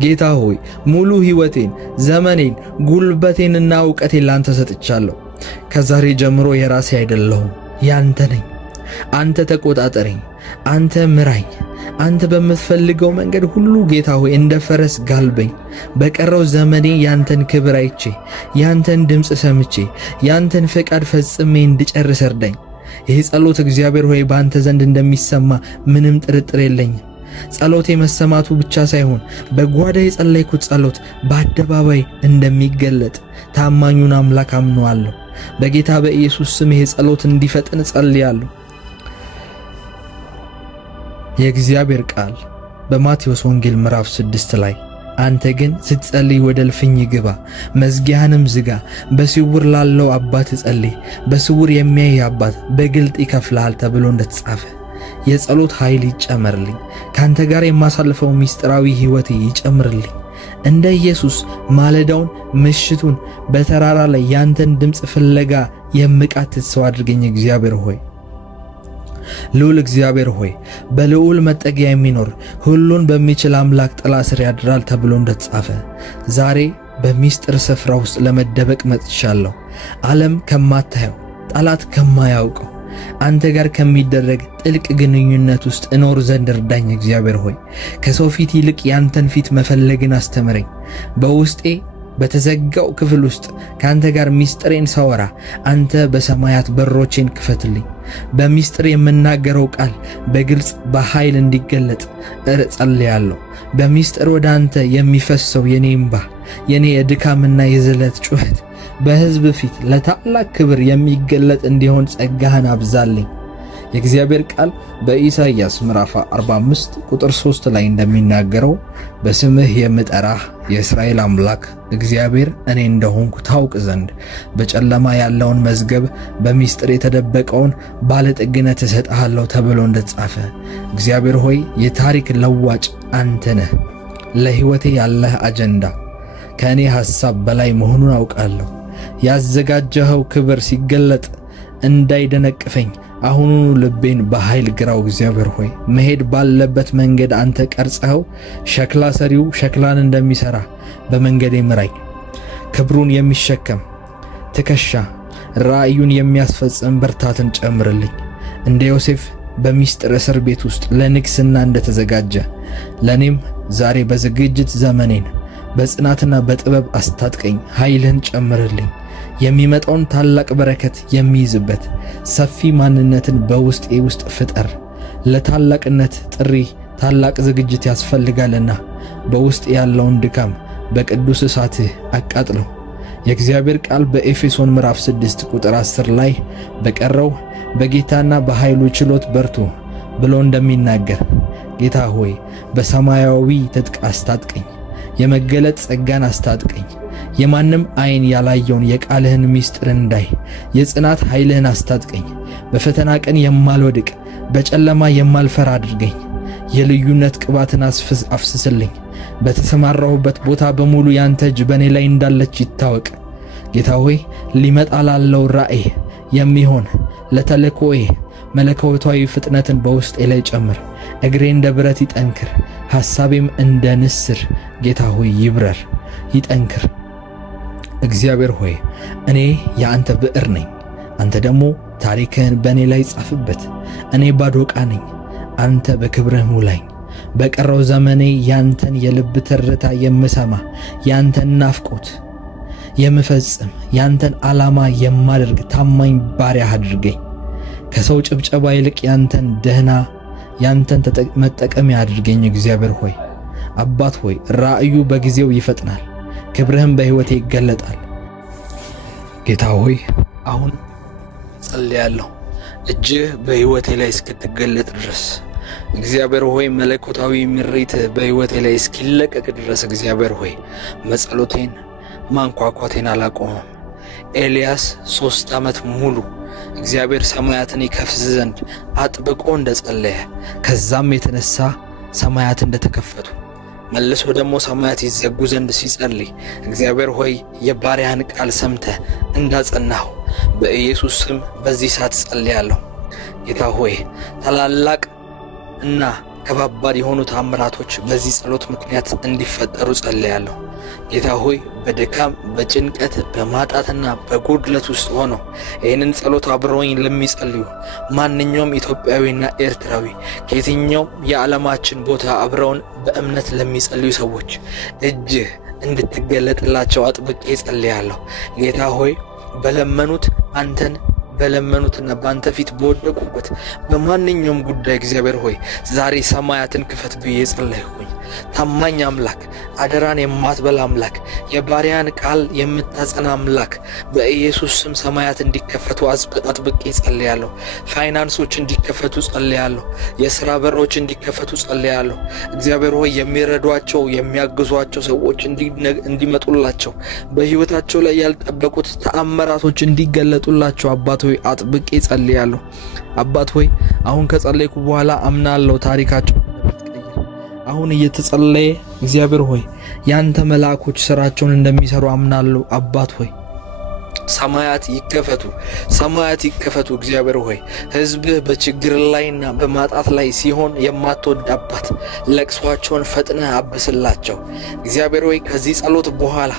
ጌታ ሆይ ሙሉ ሕይወቴን፣ ዘመኔን፣ ጉልበቴንና ዕውቀቴን ላንተ ሰጥቻለሁ። ከዛሬ ጀምሮ የራሴ አይደለሁም፣ ያንተ ነኝ። አንተ ተቆጣጠረኝ፣ አንተ ምራኝ። አንተ በምትፈልገው መንገድ ሁሉ ጌታ ሆይ እንደ ፈረስ ጋልበኝ። በቀረው ዘመኔ ያንተን ክብር አይቼ፣ ያንተን ድምፅ ሰምቼ፣ ያንተን ፈቃድ ፈጽሜ እንድጨርስ እርዳኝ። ይህ ጸሎት እግዚአብሔር ሆይ በአንተ ዘንድ እንደሚሰማ ምንም ጥርጥር የለኝም። ጸሎቴ መሰማቱ ብቻ ሳይሆን በጓዳ የጸለይኩት ጸሎት በአደባባይ እንደሚገለጥ ታማኙን አምላክ አምነዋለሁ። በጌታ በኢየሱስ ስም ይሄ ጸሎት እንዲፈጥን ጸልያለሁ። የእግዚአብሔር ቃል በማቴዎስ ወንጌል ምዕራፍ 6 ላይ አንተ ግን ስትጸልይ ወደ እልፍኝ ግባ፣ መዝጊያህንም ዝጋ። በስውር ላለው አባት ጸልይ፣ በስውር የሚያይ አባት በግልጥ ይከፍልሃል ተብሎ እንደተጻፈ የጸሎት ኃይል ይጨመርልኝ። ካንተ ጋር የማሳልፈው ሚስጥራዊ ሕይወቴ ይጨምርልኝ። እንደ ኢየሱስ ማለዳውን ምሽቱን በተራራ ላይ ያንተን ድምፅ ፍለጋ የምቃትት ሰው አድርገኝ። እግዚአብሔር ሆይ ልዑል እግዚአብሔር ሆይ በልዑል መጠጊያ የሚኖር ሁሉን በሚችል አምላክ ጥላ ስር ያድራል ተብሎ እንደተጻፈ ዛሬ በሚስጥር ስፍራ ውስጥ ለመደበቅ መጥቻለሁ። ዓለም ከማታየው ጠላት ከማያውቀው አንተ ጋር ከሚደረግ ጥልቅ ግንኙነት ውስጥ እኖር ዘንድ እርዳኝ። እግዚአብሔር ሆይ ከሰው ፊት ይልቅ ያንተን ፊት መፈለግን አስተምረኝ። በውስጤ በተዘጋው ክፍል ውስጥ ካንተ ጋር ሚስጥሬን ሳወራ አንተ በሰማያት በሮቼን ክፈትልኝ። በሚስጥር የምናገረው ቃል በግልጽ በኃይል እንዲገለጥ እጸልያለሁ። በሚስጥር ወደ አንተ የሚፈሰው የኔ እንባ፣ የኔ የድካምና የዝለት ጩኸት በሕዝብ ፊት ለታላቅ ክብር የሚገለጥ እንዲሆን ጸጋህን አብዛልኝ። የእግዚአብሔር ቃል በኢሳይያስ ምዕራፍ 45 ቁጥር 3 ላይ እንደሚናገረው በስምህ የምጠራህ የእስራኤል አምላክ እግዚአብሔር እኔ እንደሆንኩ ታውቅ ዘንድ በጨለማ ያለውን መዝገብ በሚስጥር የተደበቀውን ባለጠግነት እሰጥሃለሁ ተብሎ እንደተጻፈ እግዚአብሔር ሆይ የታሪክ ለዋጭ አንተ ነህ። ለሕይወቴ ያለህ አጀንዳ ከእኔ ሐሳብ በላይ መሆኑን አውቃለሁ። ያዘጋጀኸው ክብር ሲገለጥ እንዳይደነቅፈኝ አሁኑኑ ልቤን በኃይል ግራው። እግዚአብሔር ሆይ መሄድ ባለበት መንገድ አንተ ቀርጸኸው ሸክላ ሰሪው ሸክላን እንደሚሠራ በመንገዴ ምራኝ። ክብሩን የሚሸከም ትከሻ፣ ራእዩን የሚያስፈጽም ብርታትን ጨምርልኝ። እንደ ዮሴፍ በሚስጥር እስር ቤት ውስጥ ለንግሥና እንደተዘጋጀ ለእኔም ዛሬ በዝግጅት ዘመኔን በጽናትና በጥበብ አስታጥቀኝ። ኃይልህን ጨምርልኝ። የሚመጣውን ታላቅ በረከት የሚይዝበት ሰፊ ማንነትን በውስጤ ውስጥ ፍጠር። ለታላቅነት ጥሪ ታላቅ ዝግጅት ያስፈልጋልና በውስጥ ያለውን ድካም በቅዱስ እሳትህ አቃጥለው። የእግዚአብሔር ቃል በኤፌሶን ምዕራፍ 6 ቁጥር 10 ላይ በቀረው በጌታና በኃይሉ ችሎት በርቱ ብሎ እንደሚናገር ጌታ ሆይ በሰማያዊ ትጥቅ አስታጥቀኝ። የመገለጥ ጸጋን አስታጥቀኝ። የማንም ዓይን ያላየውን የቃልህን ሚስጥር እንዳይ የጽናት ኃይልህን አስታጥቀኝ። በፈተና ቀን የማልወድቅ በጨለማ የማልፈራ አድርገኝ። የልዩነት ቅባትን አፍስስልኝ። በተሰማራሁበት ቦታ በሙሉ ያንተ እጅ በእኔ ላይ እንዳለች ይታወቅ። ጌታ ሆይ ሊመጣ ላለው ራእይ የሚሆን ለተልእኮዬ መለኮታዊ ፍጥነትን በውስጤ ላይ ጨምር። እግሬ እንደ ብረት ይጠንክር፣ ሐሳቤም እንደ ንስር ጌታ ሆይ ይብረር ይጠንክር። እግዚአብሔር ሆይ እኔ የአንተ ብዕር ነኝ፣ አንተ ደግሞ ታሪክህን በእኔ ላይ ጻፍበት። እኔ ባዶ ዕቃ ነኝ፣ አንተ በክብርህ ሙላኝ። በቀረው ዘመኔ ያንተን የልብ ትርታ የምሰማ፣ ያንተን ናፍቆት የምፈጽም፣ ያንተን ዓላማ የማደርግ ታማኝ ባሪያህ አድርገኝ። ከሰው ጭብጨባ ይልቅ ያንተን ደህና ያንተን መጠቀሚያ አድርገኝ። እግዚአብሔር ሆይ አባት ሆይ ራእዩ በጊዜው ይፈጥናል፣ ክብርህም በሕይወቴ ይገለጣል። ጌታ ሆይ አሁን ጸልያለሁ እጅህ በሕይወቴ ላይ እስክትገለጥ ድረስ። እግዚአብሔር ሆይ መለኮታዊ ምሪት በሕይወቴ ላይ እስኪለቀቅ ድረስ እግዚአብሔር ሆይ መጸሎቴን ማንኳኳቴን አላቆመም። ኤልያስ 3 ዓመት ሙሉ እግዚአብሔር ሰማያትን ይከፍት ዘንድ አጥብቆ እንደጸለየ ከዛም የተነሳ ሰማያት እንደተከፈቱ መልሶ ደግሞ ሰማያት ይዘጉ ዘንድ ሲጸልይ እግዚአብሔር ሆይ የባሪያህን ቃል ሰምተህ እንዳጸናሁ በኢየሱስ ስም በዚህ ሰዓት ጸልያለሁ። ጌታ ሆይ ታላላቅ እና ከባባድ የሆኑ ታምራቶች በዚህ ጸሎት ምክንያት እንዲፈጠሩ ጸልያለሁ። ጌታ ሆይ በድካም በጭንቀት በማጣትና በጉድለት ውስጥ ሆነው ይህንን ጸሎት አብረውኝ ለሚጸልዩ ማንኛውም ኢትዮጵያዊና ኤርትራዊ ከየትኛውም የዓለማችን ቦታ አብረውን በእምነት ለሚጸልዩ ሰዎች እጅህ እንድትገለጥላቸው አጥብቄ ጸልያለሁ። ጌታ ሆይ በለመኑት አንተን በለመኑትና በአንተ ፊት በወደቁበት በማንኛውም ጉዳይ እግዚአብሔር ሆይ ዛሬ ሰማያትን ክፈት ብዬ ጸለይኩኝ። ታማኝ አምላክ፣ አደራን የማትበላ አምላክ፣ የባሪያን ቃል የምታጸና አምላክ በኢየሱስ ስም ሰማያት እንዲከፈቱ አጥብቄ ጸልያለሁ። ፋይናንሶች እንዲከፈቱ ጸልያለሁ። የሥራ በሮች እንዲከፈቱ ጸልያለሁ። እግዚአብሔር ሆይ የሚረዷቸው የሚያግዟቸው ሰዎች እንዲመጡላቸው በሕይወታቸው ላይ ያልጠበቁት ተአምራቶች እንዲገለጡላቸው አባት ሆይ አጥብቄ ጸልያለሁ። አባት ሆይ አሁን ከጸለይኩ በኋላ አምናለሁ ታሪካቸው አሁን እየተጸለየ እግዚአብሔር ሆይ ያንተ መላእክቶች ስራቸውን እንደሚሰሩ አምናለሁ። አባት ሆይ ሰማያት ይከፈቱ። እግዚአብሔር ሆይ ሕዝብህ በችግር ላይና በማጣት ላይ ሲሆን የማትወድ አባት ለቅሷቸውን ፈጥነህ አብስላቸው። እግዚአብሔር ሆይ ከዚህ ጸሎት በኋላ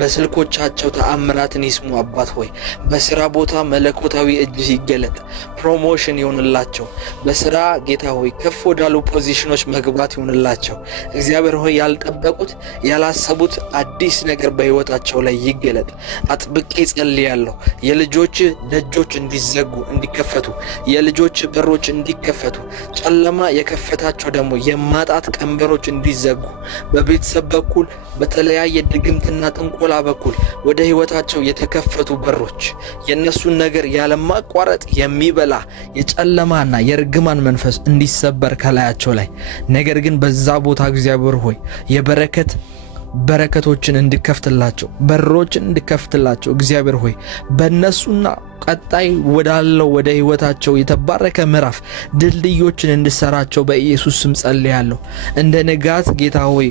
በስልኮቻቸው ተአምራትን ይስሙ። አባት ሆይ በስራ ቦታ መለኮታዊ እጅ ይገለጥ፣ ፕሮሞሽን ይሆንላቸው። በስራ ጌታ ሆይ ከፍ ወዳሉ ፖዚሽኖች መግባት ይሆንላቸው። እግዚአብሔር ሆይ ያልጠበቁት ያላሰቡት አዲስ ነገር በሕይወታቸው ላይ ይገለጥ። አጥብቄ ጸልያለሁ። የልጆች ደጆች እንዲከፈቱ፣ የልጆች በሮች እንዲከፈቱ፣ ጨለማ የከፈታቸው ደግሞ የማጣት ቀንበሮች እንዲዘጉ፣ በቤተሰብ በኩል በተለያየ ድግምትና ጥንቆላ በኩል ወደ ሕይወታቸው የተከፈቱ በሮች የነሱን ነገር ያለማቋረጥ የሚበላ የጨለማና የርግማን መንፈስ እንዲሰበር ከላያቸው ላይ ነገር ግን በዛ ቦታ እግዚአብሔር ሆይ በረከቶችን እንድከፍትላቸው በሮችን እንድከፍትላቸው እግዚአብሔር ሆይ በእነሱና ቀጣይ ወዳለው ወደ ሕይወታቸው የተባረከ ምዕራፍ ድልድዮችን እንድሰራቸው በኢየሱስ ስም ጸልያለሁ። እንደ ንጋት ጌታ ሆይ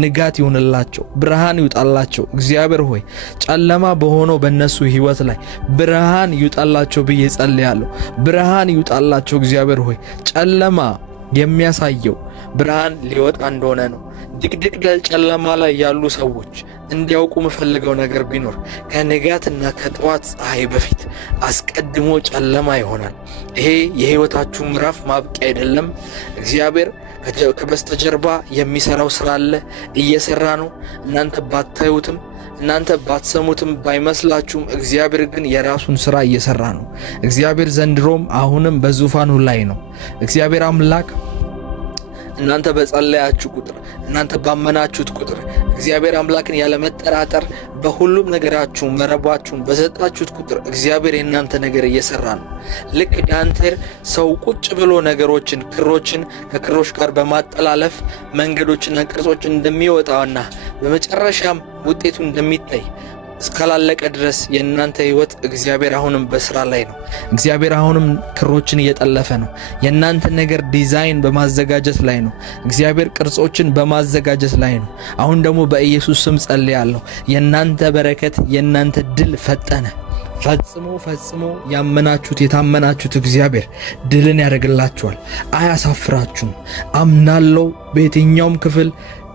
ንጋት ይሁንላቸው፣ ብርሃን ይውጣላቸው። እግዚአብሔር ሆይ ጨለማ በሆነው በእነሱ ሕይወት ላይ ብርሃን ይውጣላቸው ብዬ ጸልያለሁ። ብርሃን ይውጣላቸው። እግዚአብሔር ሆይ ጨለማ የሚያሳየው ብርሃን ሊወጣ እንደሆነ ነው። ድቅድቅ ጨለማ ላይ ያሉ ሰዎች እንዲያውቁ የምፈልገው ነገር ቢኖር ከንጋትና ከጠዋት ፀሐይ በፊት አስቀድሞ ጨለማ ይሆናል። ይሄ የሕይወታችሁ ምዕራፍ ማብቂያ አይደለም። እግዚአብሔር ከበስተጀርባ የሚሰራው ስራ አለ፣ እየሰራ ነው። እናንተ ባታዩትም እናንተ ባትሰሙትም ባይመስላችሁም እግዚአብሔር ግን የራሱን ስራ እየሰራ ነው። እግዚአብሔር ዘንድሮም አሁንም በዙፋኑ ላይ ነው። እግዚአብሔር አምላክ እናንተ በጸለያችሁ ቁጥር እናንተ ባመናችሁት ቁጥር እግዚአብሔር አምላክን ያለመጠራጠር በሁሉም ነገራችሁ መረባችሁን በሰጣችሁት ቁጥር እግዚአብሔር የእናንተ ነገር እየሰራ ነው። ልክ ዳንቴር ሰው ቁጭ ብሎ ነገሮችን ክሮችን ከክሮች ጋር በማጠላለፍ መንገዶችና ቅርጾች እንደሚወጣውና በመጨረሻም ውጤቱ እንደሚታይ እስካላለቀ ድረስ የእናንተ ሕይወት እግዚአብሔር አሁንም በስራ ላይ ነው። እግዚአብሔር አሁንም ክሮችን እየጠለፈ ነው። የእናንተ ነገር ዲዛይን በማዘጋጀት ላይ ነው። እግዚአብሔር ቅርጾችን በማዘጋጀት ላይ ነው። አሁን ደግሞ በኢየሱስ ስም ጸልያለሁ። የእናንተ በረከት የእናንተ ድል ፈጠነ። ፈጽሞ ያመናችሁት የታመናችሁት እግዚአብሔር ድልን ያደርግላችኋል። አያሳፍራችሁም። አምናለሁ።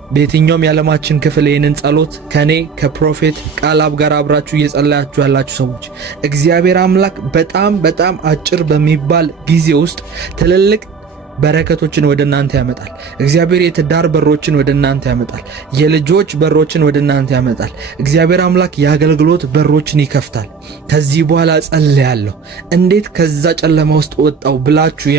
በየትኛውም የዓለማችን ክፍል ይህንን ጸሎት ከኔ ከፕሮፌት ቃላብ ጋር አብራችሁ እየጸለያችሁ ያላችሁ ሰዎች እግዚአብሔር አምላክ በጣም አጭር በሚባል ጊዜ ውስጥ ትልልቅ በረከቶችን ወደ እናንተ ያመጣል። እግዚአብሔር የትዳር በሮችን ወደ እናንተ ያመጣል። የልጆች በሮችን ወደ እናንተ ያመጣል። እግዚአብሔር አምላክ የአገልግሎት በሮችን ይከፍታል። ከዚህ በኋላ ጸልያለሁ። እንዴት ከዛ ጨለማ ውስጥ ወጣው ብላችሁ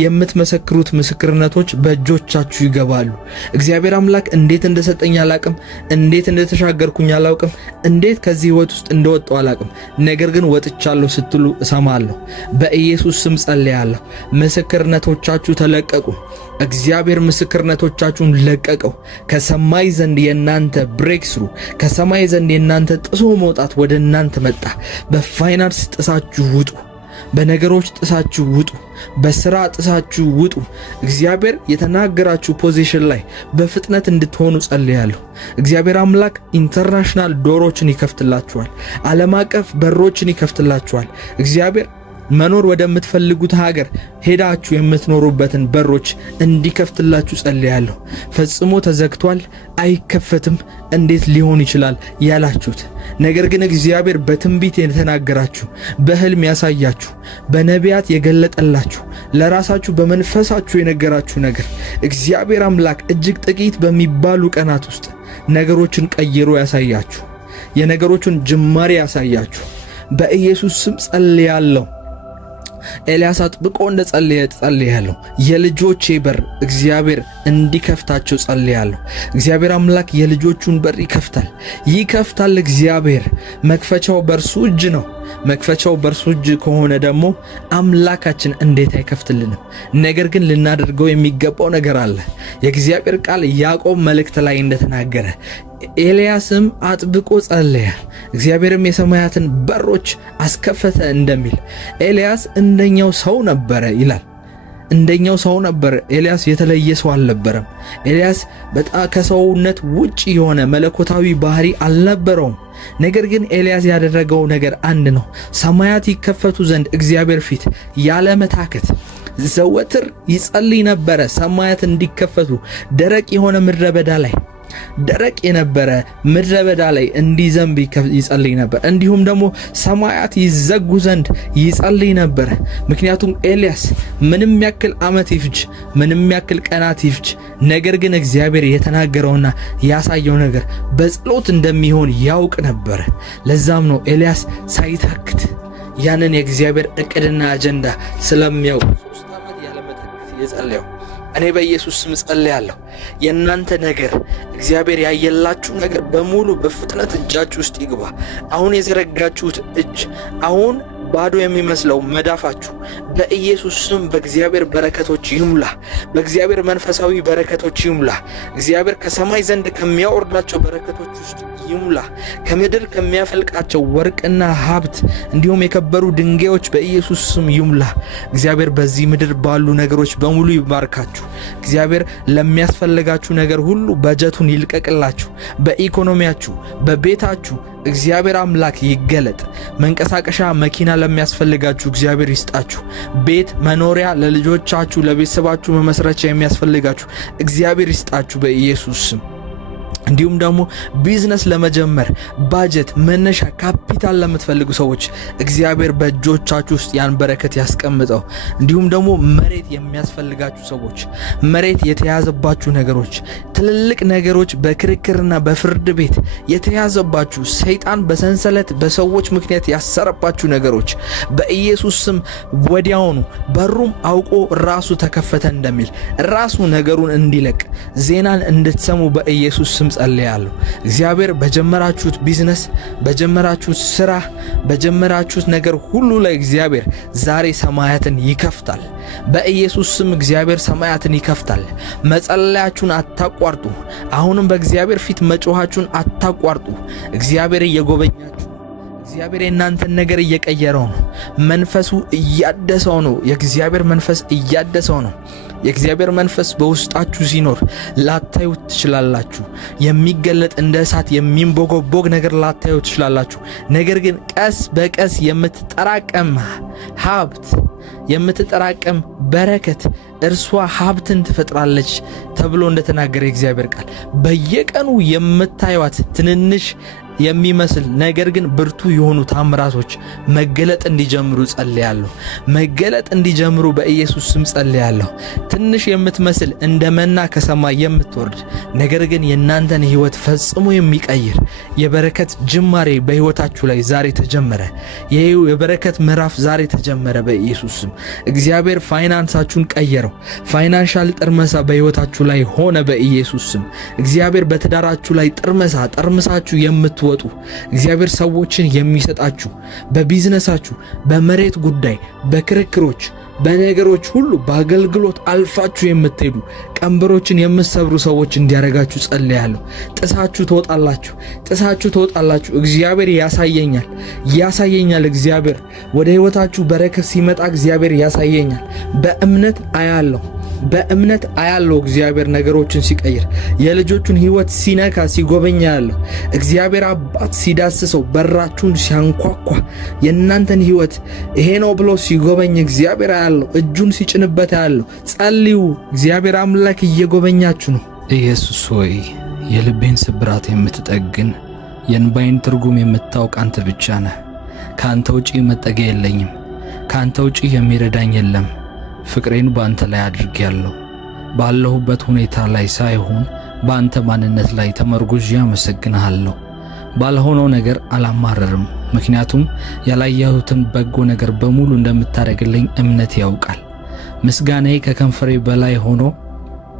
የምትመሰክሩት ምስክርነቶች በእጆቻችሁ ይገባሉ። እግዚአብሔር አምላክ እንዴት እንደሰጠኝ አላቅም፣ እንዴት እንደተሻገርኩኝ አላውቅም፣ እንዴት ከዚህ ህይወት ውስጥ እንደወጣው አላቅም። ነገር ግን ወጥቻለሁ ስትሉ እሰማለሁ። በኢየሱስ ስም ጸልያለሁ። ምስክርነቶቻችሁ ተለቀቁ። እግዚአብሔር ምስክርነቶቻችሁን ለቀቀው። ከሰማይ ዘንድ የናንተ ብሬክስሩ ከሰማይ ዘንድ የናንተ ጥሶ መውጣት ወደ እናንተ መጣ። በፋይናንስ ጥሳችሁ ውጡ። በነገሮች ጥሳችሁ ውጡ። በስራ ጥሳችሁ ውጡ። እግዚአብሔር የተናገራችሁ ፖዚሽን ላይ በፍጥነት እንድትሆኑ ጸልያለሁ። እግዚአብሔር አምላክ ኢንተርናሽናል ዶሮችን ይከፍትላችኋል። ዓለም አቀፍ በሮችን ይከፍትላችኋል። እግዚአብሔር መኖር ወደምትፈልጉት ሀገር ሄዳችሁ የምትኖሩበትን በሮች እንዲከፍትላችሁ ጸልያለሁ። ፈጽሞ ተዘግቷል፣ አይከፈትም፣ እንዴት ሊሆን ይችላል ያላችሁት ነገር ግን እግዚአብሔር በትንቢት የተናገራችሁ፣ በህልም ያሳያችሁ፣ በነቢያት የገለጠላችሁ፣ ለራሳችሁ በመንፈሳችሁ የነገራችሁ ነገር እግዚአብሔር አምላክ እጅግ ጥቂት በሚባሉ ቀናት ውስጥ ነገሮችን ቀይሮ ያሳያችሁ፣ የነገሮችን ጅማሬ ያሳያችሁ። በኢየሱስ ስም ጸልያለሁ። ኤልያስ አጥብቆ ጸልያለሁ። የልጆቼ በር እግዚአብሔር እንዲከፍታቸው ጸልያለሁ። እግዚአብሔር አምላክ የልጆቹን በር ይከፍታል። እግዚአብሔር መክፈቻው በእርሱ እጅ ነው። መክፈቻው በእርሱ እጅ ከሆነ ደግሞ አምላካችን እንዴት አይከፍትልንም? ነገር ግን ልናደርገው የሚገባው ነገር አለ። የእግዚአብሔር ቃል ያዕቆብ መልእክት ላይ እንደተናገረ ኤልያስም አጥብቆ ጸለየ፣ እግዚአብሔርም የሰማያትን በሮች አስከፈተ እንደሚል ኤልያስ እንደኛው ሰው ነበረ ይላል። እንደኛው ሰው ነበር። ኤልያስ የተለየ ሰው አልነበረም። ኤልያስ በጣም ከሰውነት ውጪ የሆነ መለኮታዊ ባህሪ አልነበረውም። ነገር ግን ኤልያስ ያደረገው ነገር አንድ ነው። ሰማያት ይከፈቱ ዘንድ እግዚአብሔር ፊት ያለ መታከት ዘወትር ይጸልይ ነበረ። ሰማያት እንዲከፈቱ ደረቅ የሆነ ደረቅ የነበረ ምድረ በዳ ላይ እንዲዘንብ ይጸልይ ነበር። እንዲሁም ደግሞ ሰማያት ይዘጉ ዘንድ ይጸልይ ነበር። ምክንያቱም ኤልያስ ምንም ያክል ዓመት ይፍጅ፣ ምንም ያክል ቀናት ይፍጅ፣ ነገር ግን እግዚአብሔር የተናገረውና ያሳየው ነገር በጸሎት እንደሚሆን ያውቅ ነበር። ለዛም ነው ኤልያስ ሳይታክት ያንን የእግዚአብሔር ዕቅድና አጀንዳ ስለሚያውቅ 3 ዓመት ያለ መታከት የጸለየው። እኔ በኢየሱስ ስም ጸልያለሁ። የእናንተ ነገር እግዚአብሔር ያየላችሁ ነገር በሙሉ በፍጥነት እጃችሁ ውስጥ ይግባ። አሁን የዘረጋችሁት እጅ፣ አሁን ባዶ የሚመስለው መዳፋችሁ በኢየሱስ ስም በእግዚአብሔር በረከቶች ይሙላ። በእግዚአብሔር መንፈሳዊ በረከቶች ይሙላ። እግዚአብሔር ከሰማይ ዘንድ ከሚያወርዳቸው በረከቶች ውስጥ ይሙላ። ከምድር ከሚያፈልቃቸው ወርቅና ሀብት እንዲሁም የከበሩ ድንጋዮች በኢየሱስ ስም ይሙላ። እግዚአብሔር በዚህ ምድር ባሉ ነገሮች በሙሉ ይባርካችሁ። እግዚአብሔር ለሚያስፈልጋችሁ ነገር ሁሉ በጀቱን ይልቀቅላችሁ። በኢኮኖሚያችሁ፣ በቤታችሁ እግዚአብሔር አምላክ ይገለጥ። መንቀሳቀሻ መኪና ለሚያስፈልጋችሁ እግዚአብሔር ይስጣችሁ። ቤት መኖሪያ ለልጆቻችሁ ለቤተሰባችሁ መመስረቻ የሚያስፈልጋችሁ እግዚአብሔር ይስጣችሁ በኢየሱስ ስም። እንዲሁም ደግሞ ቢዝነስ ለመጀመር ባጀት መነሻ ካፒታል ለምትፈልጉ ሰዎች እግዚአብሔር በእጆቻችሁ ውስጥ ያን በረከት ያስቀምጠው። እንዲሁም ደግሞ መሬት የሚያስፈልጋችሁ ሰዎች፣ መሬት የተያዘባችሁ ነገሮች፣ ትልልቅ ነገሮች በክርክርና በፍርድ ቤት የተያዘባችሁ፣ ሰይጣን በሰንሰለት በሰዎች ምክንያት ያሰረባችሁ ነገሮች በኢየሱስ ስም ወዲያውኑ በሩም አውቆ ራሱ ተከፈተ እንደሚል ራሱ ነገሩን እንዲለቅ ዜናን እንድትሰሙ በኢየሱስ ስም ጸልያለሁ። እግዚአብሔር በጀመራችሁት ቢዝነስ፣ በጀመራችሁት ስራ፣ በጀመራችሁት ነገር ሁሉ ላይ እግዚአብሔር ዛሬ ሰማያትን ይከፍታል። በኢየሱስ ስም እግዚአብሔር ሰማያትን ይከፍታል። መጸለያችሁን አታቋርጡ። አሁንም በእግዚአብሔር ፊት መጮኻችሁን አታቋርጡ። እግዚአብሔር እየጎበኛችሁ፣ እግዚአብሔር የእናንተን ነገር እየቀየረው ነው። መንፈሱ እያደሰው ነው። የእግዚአብሔር መንፈስ እያደሰው ነው። የእግዚአብሔር መንፈስ በውስጣችሁ ሲኖር ላታዩት ትችላላችሁ። የሚገለጥ እንደ እሳት የሚንቦገቦግ ነገር ላታዩት ትችላላችሁ። ነገር ግን ቀስ በቀስ የምትጠራቀም ሀብት፣ የምትጠራቀም በረከት እርሷ ሀብትን ትፈጥራለች ተብሎ እንደተናገረ የእግዚአብሔር ቃል በየቀኑ የምታዩት ትንንሽ የሚመስል ነገር ግን ብርቱ የሆኑ ታምራቶች መገለጥ እንዲጀምሩ ጸልያለሁ። መገለጥ እንዲጀምሩ በኢየሱስ ስም ጸልያለሁ። ትንሽ የምትመስል እንደ መና ከሰማይ የምትወርድ ነገር ግን የእናንተን ሕይወት ፈጽሞ የሚቀይር የበረከት ጅማሬ በሕይወታችሁ ላይ ዛሬ ተጀመረ። ይሄው የበረከት ምዕራፍ ዛሬ ተጀመረ በኢየሱስ ስም። እግዚአብሔር ፋይናንሳችሁን ቀየረው። ፋይናንሻል ጥርመሳ በሕይወታችሁ ላይ ሆነ በኢየሱስ ስም። እግዚአብሔር በትዳራችሁ ላይ ጠርምሳችሁ የምትወጡ እግዚአብሔር ሰዎችን የሚሰጣችሁ በቢዝነሳችሁ፣ በመሬት ጉዳይ፣ በክርክሮች፣ በነገሮች ሁሉ በአገልግሎት አልፋችሁ የምትሄዱ ቀንበሮችን የምትሰብሩ ሰዎች እንዲያረጋችሁ ጸልያለሁ። ጥሳችሁ ትወጣላችሁ። እግዚአብሔር ያሳየኛል። እግዚአብሔር ወደ ሕይወታችሁ በረከት ሲመጣ እግዚአብሔር ያሳየኛል። በእምነት አያለው እግዚአብሔር ነገሮችን ሲቀይር፣ የልጆቹን ሕይወት ሲነካ ሲጎበኛ ያለው እግዚአብሔር አባት ሲዳስሰው፣ በራችሁን ሲያንኳኳ፣ የእናንተን ሕይወት ይሄ ነው ብሎ ሲጎበኝ እግዚአብሔር አያለው። እጁን ሲጭንበት አያለው። ጸልዩ። እግዚአብሔር አምላክ እየጎበኛችሁ ነው። ኢየሱስ ሆይ የልቤን ስብራት የምትጠግን የእንባዬን ትርጉም የምታውቅ አንተ ብቻ ነህ። ከአንተ ውጪ መጠጊያ የለኝም። ከአንተ ውጪ የሚረዳኝ የለም። ፍቅሬን በአንተ ላይ አድርጌያለሁ። ባለሁበት ሁኔታ ላይ ሳይሆን በአንተ ማንነት ላይ ተመርጉዤ አመሰግንሃለሁ። ባልሆነው ነገር አላማረርም፣ ምክንያቱም ያላየሁትን በጎ ነገር በሙሉ እንደምታደርግልኝ እምነት ያውቃል። ምስጋናዬ ከከንፈሬ በላይ ሆኖ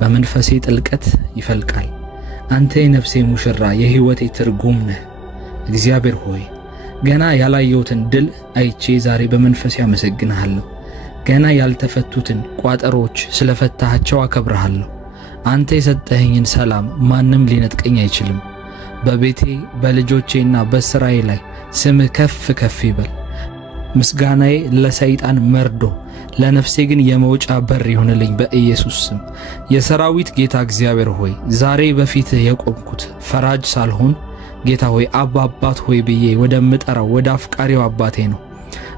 በመንፈሴ ጥልቀት ይፈልቃል። አንተ የነፍሴ ሙሽራ፣ የሕይወቴ ትርጉም ነህ። እግዚአብሔር ሆይ ገና ያላየሁትን ድል አይቼ ዛሬ በመንፈሴ አመሰግንሃለሁ። ገና ያልተፈቱትን ቋጠሮች ስለፈታሃቸው አከብርሃለሁ። አንተ የሰጠኸኝን ሰላም ማንም ሊነጥቀኝ አይችልም። በቤቴ በልጆቼና በሥራዬ ላይ ስምህ ከፍ ከፍ ይበል። ምስጋናዬ ለሰይጣን መርዶ፣ ለነፍሴ ግን የመውጫ በር ይሁንልኝ በኢየሱስ ስም። የሰራዊት ጌታ እግዚአብሔር ሆይ ዛሬ በፊትህ የቆምኩት ፈራጅ ሳልሆን ጌታ ሆይ አባት ሆይ ብዬ ወደምጠራው ወደ አፍቃሪው አባቴ ነው።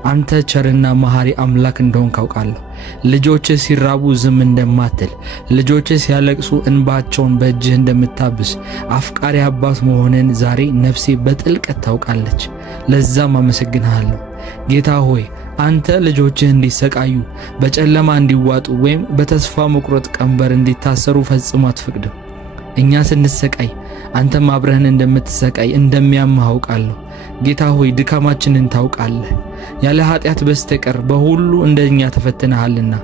አንተ ቸርና መሐሪ አምላክ እንደሆንክ አውቃለሁ። ልጆችህ ሲራቡ ዝም እንደማትል፣ ልጆችህ ሲያለቅሱ እንባቸውን በእጅህ እንደምታብስ አፍቃሪ አባት መሆንን ዛሬ ነፍሴ በጥልቀት ታውቃለች። ለዛም አመሰግንሃለሁ። ጌታ ሆይ አንተ ልጆችህ እንዲሰቃዩ፣ በጨለማ እንዲዋጡ ወይም በተስፋ መቁረጥ ቀንበር እንዲታሰሩ ፈጽሞ አትፈቅድም። እኛ ስንሰቃይ አንተም አብረህን እንደምትሰቃይ እንደሚያምህ አውቃለሁ። ጌታ ሆይ ድካማችንን ታውቃለህ። ያለ ኃጢአት በስተቀር በሁሉ እንደኛ ተፈትነሃልና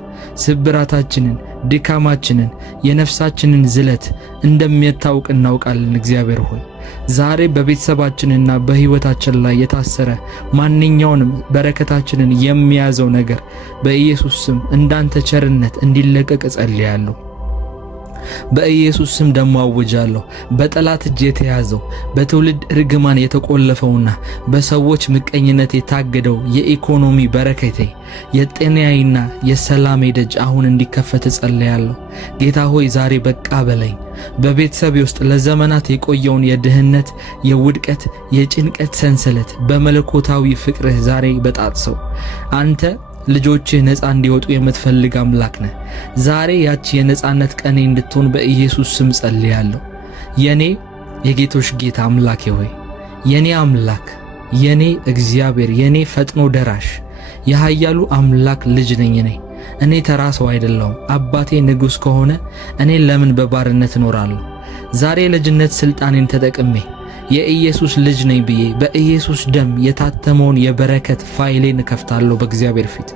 ስብራታችንን፣ ድካማችንን፣ የነፍሳችንን ዝለት እንደምታውቅ እናውቃለን። እግዚአብሔር ሆይ ዛሬ በቤተሰባችንና በሕይወታችን ላይ የታሰረ ማንኛውንም በረከታችንን የሚያዘው ነገር በኢየሱስ ስም እንዳንተ ቸርነት እንዲለቀቅ እጸልያለሁ። በኢየሱስ ስም ደሞ አውጃለሁ። በጠላት እጅ የተያዘው በትውልድ ርግማን የተቆለፈውና በሰዎች ምቀኝነት የታገደው የኢኮኖሚ በረከቴ፣ የጤናዬና የሰላሜ ደጅ አሁን እንዲከፈት እጸልያለሁ። ጌታ ሆይ ዛሬ በቃ በለኝ። በቤተሰቤ ውስጥ ለዘመናት የቆየውን የድህነት፣ የውድቀት፣ የጭንቀት ሰንሰለት በመለኮታዊ ፍቅርህ ዛሬ በጣጥሰው። አንተ ልጆችህ ነፃ እንዲወጡ የምትፈልግ አምላክ ነህ። ዛሬ ያቺ የነፃነት ቀኔ እንድትሆን በኢየሱስ ስም ጸልያለሁ። የኔ የጌቶች ጌታ አምላኬ ሆይ የኔ አምላክ፣ የኔ እግዚአብሔር፣ የኔ ፈጥኖ ደራሽ የኃያሉ አምላክ ልጅ ነኝ። እኔ ተራ ሰው አይደለሁም። አባቴ ንጉሥ ከሆነ እኔ ለምን በባርነት እኖራለሁ? ዛሬ ልጅነት ሥልጣኔን ተጠቅሜ የኢየሱስ ልጅ ነኝ ብዬ በኢየሱስ ደም የታተመውን የበረከት ፋይሌን እከፍታለሁ። በእግዚአብሔር ፊት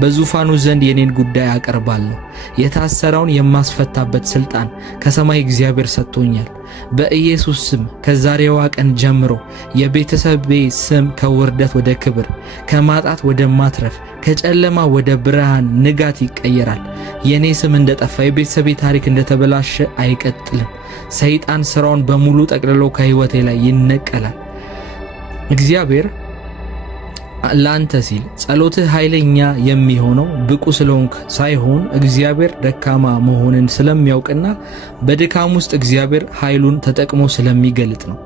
በዙፋኑ ዘንድ የኔን ጉዳይ አቀርባለሁ። የታሰረውን የማስፈታበት ሥልጣን ከሰማይ እግዚአብሔር ሰጥቶኛል። በኢየሱስ ስም ከዛሬዋ ቀን ጀምሮ የቤተሰቤ ስም ከውርደት ወደ ክብር፣ ከማጣት ወደ ማትረፍ፣ ከጨለማ ወደ ብርሃን ንጋት ይቀየራል። የኔ ስም እንደጠፋ፣ የቤተሰቤ ታሪክ እንደተበላሸ አይቀጥልም። ሰይጣን ስራውን በሙሉ ጠቅልሎ ከሕይወቴ ላይ ይነቀላል። እግዚአብሔር ለአንተ ሲል ጸሎትህ ኃይለኛ የሚሆነው ብቁ ስለሆንክ ሳይሆን እግዚአብሔር ደካማ መሆንን ስለሚያውቅና በድካም ውስጥ እግዚአብሔር ኃይሉን ተጠቅሞ ስለሚገልጥ ነው።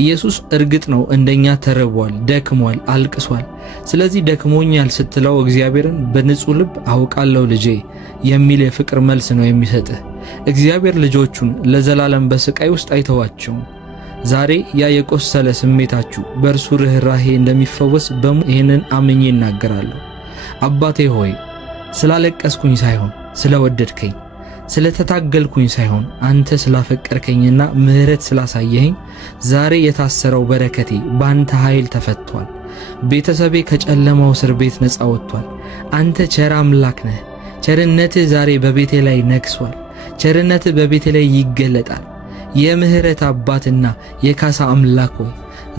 ኢየሱስ እርግጥ ነው እንደኛ ተርቧል፣ ደክሟል፣ አልቅሷል። ስለዚህ ደክሞኛል ስትለው እግዚአብሔርን በንጹህ ልብ አውቃለሁ ልጄ የሚል የፍቅር መልስ ነው የሚሰጥህ። እግዚአብሔር ልጆቹን ለዘላለም በስቃይ ውስጥ አይተዋቸውም። ዛሬ ያ የቆሰለ ስሜታችሁ በእርሱ ርኅራኄ እንደሚፈወስ ይህንን አምኜ እናገራለሁ። አባቴ ሆይ ስላለቀስኩኝ ሳይሆን ስለወደድከኝ፣ ስለተታገልኩኝ ሳይሆን አንተ ስላፈቀርከኝና ምሕረት ስላሳየኸኝ ዛሬ የታሰረው በረከቴ በአንተ ኃይል ተፈቷል። ቤተሰቤ ከጨለማው እስር ቤት ነፃ ወጥቷል። አንተ ቸር አምላክ ነህ። ቸርነትህ ዛሬ በቤቴ ላይ ነግሷል። ቸርነትህ በቤቴ ላይ ይገለጣል። የምህረት አባትና የካሳ አምላክ ሆይ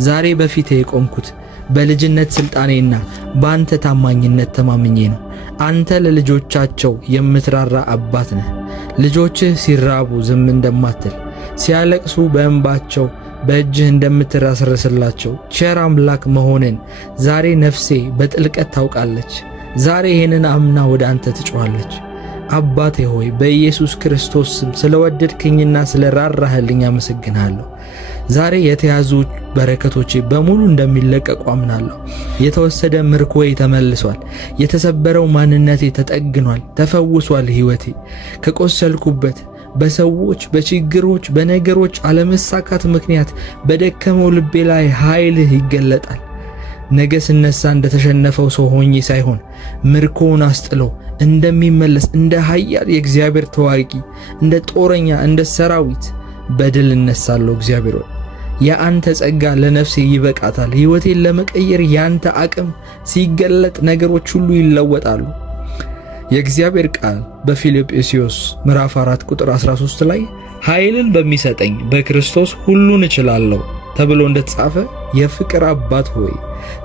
ዛሬ በፊቴ የቆምኩት በልጅነት ሥልጣኔና በአንተ ታማኝነት ተማምኜ ነው። አንተ ለልጆቻቸው የምትራራ አባት ነህ። ልጆችህ ሲራቡ ዝም እንደማትል፣ ሲያለቅሱ በእንባቸው በእጅህ እንደምትራስርስላቸው ቸር አምላክ መሆንን ዛሬ ነፍሴ በጥልቀት ታውቃለች። ዛሬ ይህንን አምና ወደ አንተ ትጮኻለች። አባቴ ሆይ በኢየሱስ ክርስቶስ ስም ስለወደድክኝና ስለራራህልኝ አመሰግናለሁ። ዛሬ የተያዙ በረከቶቼ በሙሉ እንደሚለቀቁ አምናለሁ። የተወሰደ ምርኮዬ ተመልሷል። የተሰበረው ማንነቴ ተጠግኗል፣ ተፈውሷል። ሕይወቴ ከቆሰልኩበት በሰዎች፣ በችግሮች፣ በነገሮች አለመሳካት ምክንያት በደከመው ልቤ ላይ ኃይልህ ይገለጣል። ነገ ስነሳ እንደተሸነፈው ሰው ሆኜ ሳይሆን ምርኮውን አስጥሎ እንደሚመለስ እንደ ኃያል የእግዚአብሔር ተዋጊ፣ እንደ ጦረኛ፣ እንደ ሰራዊት በድል እነሳለሁ። እግዚአብሔር ሆይ የአንተ ጸጋ ለነፍሴ ይበቃታል። ሕይወቴን ለመቀየር ያንተ አቅም ሲገለጥ ነገሮች ሁሉ ይለወጣሉ። የእግዚአብሔር ቃል በፊልጵስዩስ ምዕራፍ 4 ቁጥር 13 ላይ ኃይልን በሚሰጠኝ በክርስቶስ ሁሉን እችላለሁ ተብሎ እንደተጻፈ የፍቅር አባት ሆይ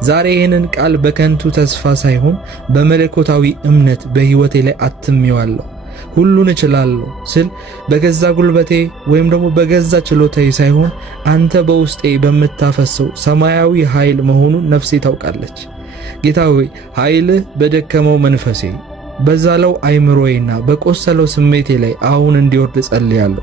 ዛሬ ይህንን ቃል በከንቱ ተስፋ ሳይሆን በመለኮታዊ እምነት በሕይወቴ ላይ አትሜዋለሁ። ሁሉን እችላለሁ ስል በገዛ ጉልበቴ ወይም ደግሞ በገዛ ችሎታዬ ሳይሆን አንተ በውስጤ በምታፈሰው ሰማያዊ ኃይል መሆኑን ነፍሴ ታውቃለች። ጌታ ሆይ ኃይልህ በደከመው መንፈሴ በዛለው አይምሮዬና በቆሰለው ስሜቴ ላይ አሁን እንዲወርድ ጸልያለሁ።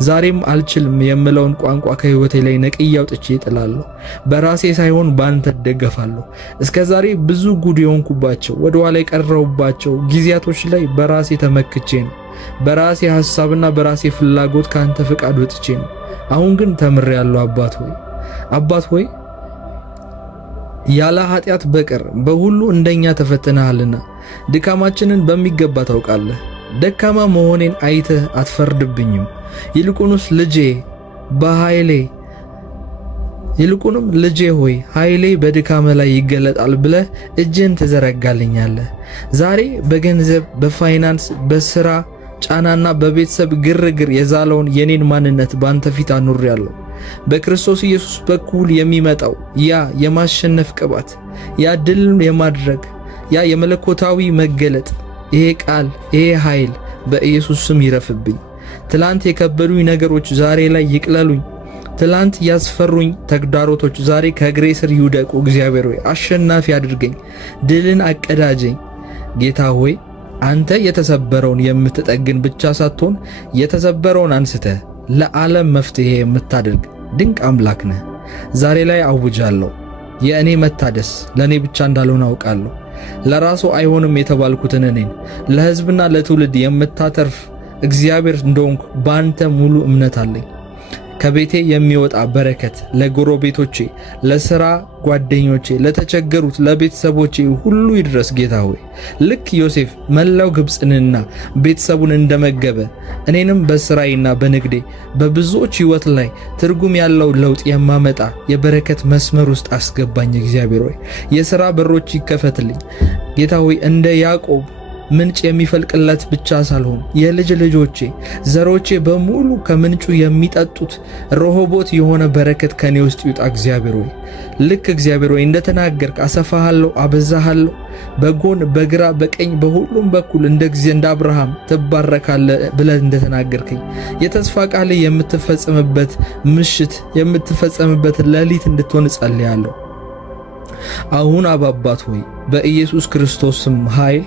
ዛሬም አልችልም የምለውን ቋንቋ ከሕይወቴ ላይ ነቅዬ አውጥቼ እጥላለሁ። በራሴ ሳይሆን ባንተ እደገፋለሁ። እስከ ዛሬ ብዙ ጉድ የሆንኩባቸው ወደ ኋላ የቀረሁባቸው ጊዜያቶች ላይ በራሴ ተመክቼ ነው። በራሴ ሐሳብና በራሴ ፍላጎት ካንተ ፍቃድ ወጥቼ ነው። አሁን ግን ተምሬያለሁ። አባት ሆይ ያለ ኃጢአት በቀር በሁሉ እንደኛ ተፈትነሃልና ድካማችንን በሚገባ ታውቃለህ። ደካማ መሆኔን አይተህ አትፈርድብኝም። ይልቁንም ልጄ ሆይ ኃይሌ በድካም ላይ ይገለጣል ብለህ እጅን ትዘረጋልኛለህ። ዛሬ በገንዘብ፣ በፋይናንስ፣ በሥራ ጫናና በቤተሰብ ግርግር የዛለውን የኔን ማንነት ባንተ ፊት አኑሬያለሁ። በክርስቶስ ኢየሱስ በኩል የሚመጣው ያ የማሸነፍ ቅባት፣ ያ ድል የማድረግ ያ የመለኮታዊ መገለጥ፣ ይሄ ቃል፣ ይሄ ኃይል በኢየሱስ ስም ይረፍብኝ። ትላንት የከበዱኝ ነገሮች ዛሬ ላይ ይቅለሉኝ። ትላንት ያስፈሩኝ ተግዳሮቶች ዛሬ ከእግሬ ስር ይውደቁ። እግዚአብሔር ሆይ አሸናፊ አድርገኝ፣ ድልን አቀዳጀኝ። ጌታ ሆይ አንተ የተሰበረውን የምትጠግን ብቻ ሳትሆን የተሰበረውን አንስተህ ለዓለም መፍትሄ የምታደርግ ድንቅ አምላክ ነህ። ዛሬ ላይ አውጃለሁ፣ የእኔ መታደስ ለእኔ ብቻ እንዳልሆነ አውቃለሁ። ለራሱ አይሆንም የተባልኩትን እኔን ለሕዝብና ለትውልድ የምታተርፍ እግዚአብሔር እንደሆንኩ በአንተ ሙሉ እምነት አለኝ። ከቤቴ የሚወጣ በረከት ለጎረቤቶቼ፣ ለሥራ ጓደኞቼ፣ ለተቸገሩት ለቤተሰቦቼ ሁሉ ይድረስ። ጌታ ሆይ ልክ ዮሴፍ መላው ግብፅንና ቤተሰቡን እንደመገበ እኔንም በሥራዬና በንግዴ በብዙዎች ሕይወት ላይ ትርጉም ያለው ለውጥ የማመጣ የበረከት መስመር ውስጥ አስገባኝ። እግዚአብሔር ሆይ የሥራ በሮች ይከፈትልኝ። ጌታ ሆይ እንደ ያዕቆብ ምንጭ የሚፈልቅለት ብቻ ሳልሆን የልጅ ልጆቼ ዘሮቼ በሙሉ ከምንጩ የሚጠጡት ረሆቦት የሆነ በረከት ከኔ ውስጥ ይውጣ። እግዚአብሔር ሆይ ልክ እግዚአብሔር ሆይ እንደተናገርክ አሰፋሃለሁ፣ አበዛሃለሁ፣ በጎን በግራ በቀኝ በሁሉም በኩል እንደ አብርሃም ትባረካለህ ብለህ እንደተናገርከኝ የተስፋ ቃል የምትፈጸምበት ምሽት የምትፈጸምበት ሌሊት እንድትሆን ጸልያለሁ። አሁን አባት ሆይ በኢየሱስ ክርስቶስም ኃይል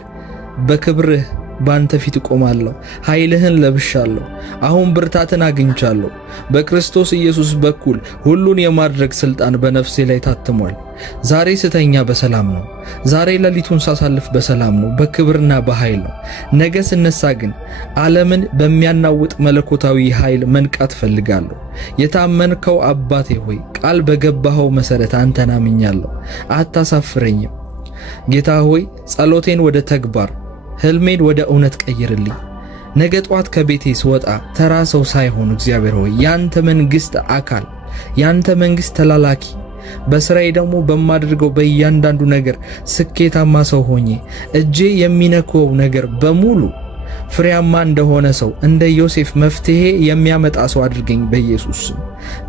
በክብርህ ባንተ ፊት እቆማለሁ። ኃይልህን ለብሻለሁ። አሁን ብርታትን አግኝቻለሁ። በክርስቶስ ኢየሱስ በኩል ሁሉን የማድረግ ሥልጣን በነፍሴ ላይ ታትሟል። ዛሬ ስተኛ በሰላም ነው። ዛሬ ሌሊቱን ሳሳልፍ በሰላም ነው፣ በክብርና በኃይል ነው። ነገ ስነሳ ግን ዓለምን በሚያናውጥ መለኮታዊ ኃይል መንቃት እፈልጋለሁ። የታመንከው አባቴ ሆይ ቃል በገባኸው መሠረት አንተን አምኛለሁ። አታሳፍረኝም። ጌታ ሆይ ጸሎቴን ወደ ተግባር ሕልሜን ወደ እውነት ቀይርልኝ። ነገ ጧት ከቤቴ ስወጣ ተራ ሰው ሳይሆን እግዚአብሔር ሆይ ያንተ መንግሥት አካል፣ ያንተ መንግሥት ተላላኪ፣ በሥራዬ ደግሞ በማድርገው በእያንዳንዱ ነገር ስኬታማ ሰው ሆኜ እጄ የሚነካው ነገር በሙሉ ፍሬያማ እንደሆነ ሰው እንደ ዮሴፍ መፍትሄ የሚያመጣ ሰው አድርገኝ በኢየሱስ ስም።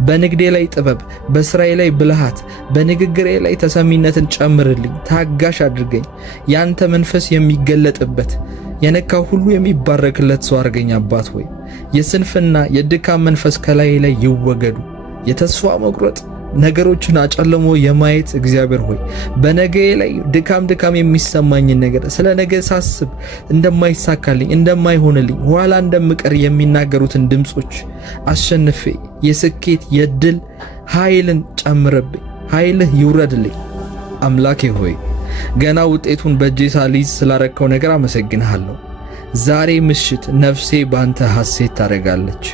በንግዴ ላይ ጥበብ፣ በሥራዬ ላይ ብልሃት፣ በንግግሬ ላይ ተሰሚነትን ጨምርልኝ። ታጋሽ አድርገኝ። ያንተ መንፈስ የሚገለጥበት የነካው ሁሉ የሚባረክለት ሰው አድርገኝ። አባት ሆይ የስንፍና የድካም መንፈስ ከላይ ላይ ይወገዱ። የተስፋ መቁረጥ ነገሮችን አጨልሞ የማየት እግዚአብሔር ሆይ በነገዬ ላይ ድካም የሚሰማኝን ነገር ስለ ነገ ሳስብ እንደማይሳካልኝ እንደማይሆንልኝ ኋላ እንደምቀር የሚናገሩትን ድምጾች አሸንፌ የስኬት የድል ኃይልን ጨምረብኝ። ኃይልህ ይውረድልኝ። አምላኬ ሆይ ገና ውጤቱን በእጄ ሳልይዝ ስላረከው ነገር አመሰግንሃለሁ። ዛሬ ምሽት ነፍሴ ባንተ ሐሴት ታደርጋለች።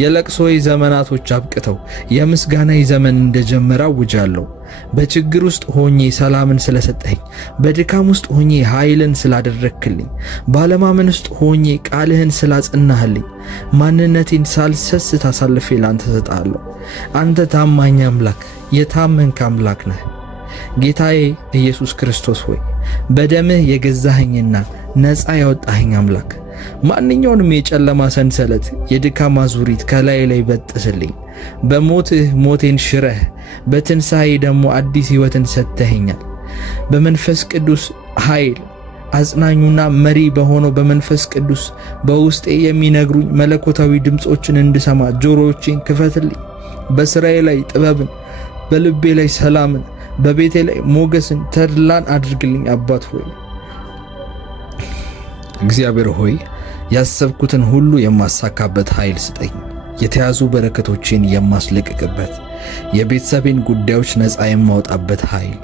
የለቅሶዬ ዘመናቶች አብቅተው የምስጋናዬ ዘመን እንደጀመረ አውጃለሁ። በችግር ውስጥ ሆኜ ሰላምን ስለሰጠኝ፣ በድካም ውስጥ ሆኜ ኃይልን ስላደረክልኝ፣ ባለማመን ውስጥ ሆኜ ቃልህን ስላጸናህልኝ ማንነቴን ሳልሰስት አሳልፌ ላንተ ሰጣለሁ። አንተ ታማኝ አምላክ፣ የታመንክ አምላክ ነህ። ጌታዬ ኢየሱስ ክርስቶስ ሆይ በደምህ የገዛኸኝና ነፃ ያወጣኸኝ አምላክ ማንኛውንም የጨለማ ሰንሰለት፣ የድካም አዙሪት ከላይ ላይ በጥስልኝ። በሞትህ ሞቴን ሽረህ በትንሣኤ ደግሞ አዲስ ሕይወትን ሰጥተኸኛል። በመንፈስ ቅዱስ ኃይል አጽናኙና መሪ በሆነው በመንፈስ ቅዱስ በውስጤ የሚነግሩኝ መለኮታዊ ድምፆችን እንድሰማ ጆሮዎቼን ክፈትልኝ። በሥራዬ ላይ ጥበብን፣ በልቤ ላይ ሰላምን፣ በቤቴ ላይ ሞገስን፣ ተድላን አድርግልኝ። አባት ሆይ እግዚአብሔር ሆይ ያሰብኩትን ሁሉ የማሳካበት ኃይል ስጠኝ። የተያዙ በረከቶችን የማስለቅቅበት፣ የቤተሰቤን ጉዳዮች ነፃ የማወጣበት ኃይል፣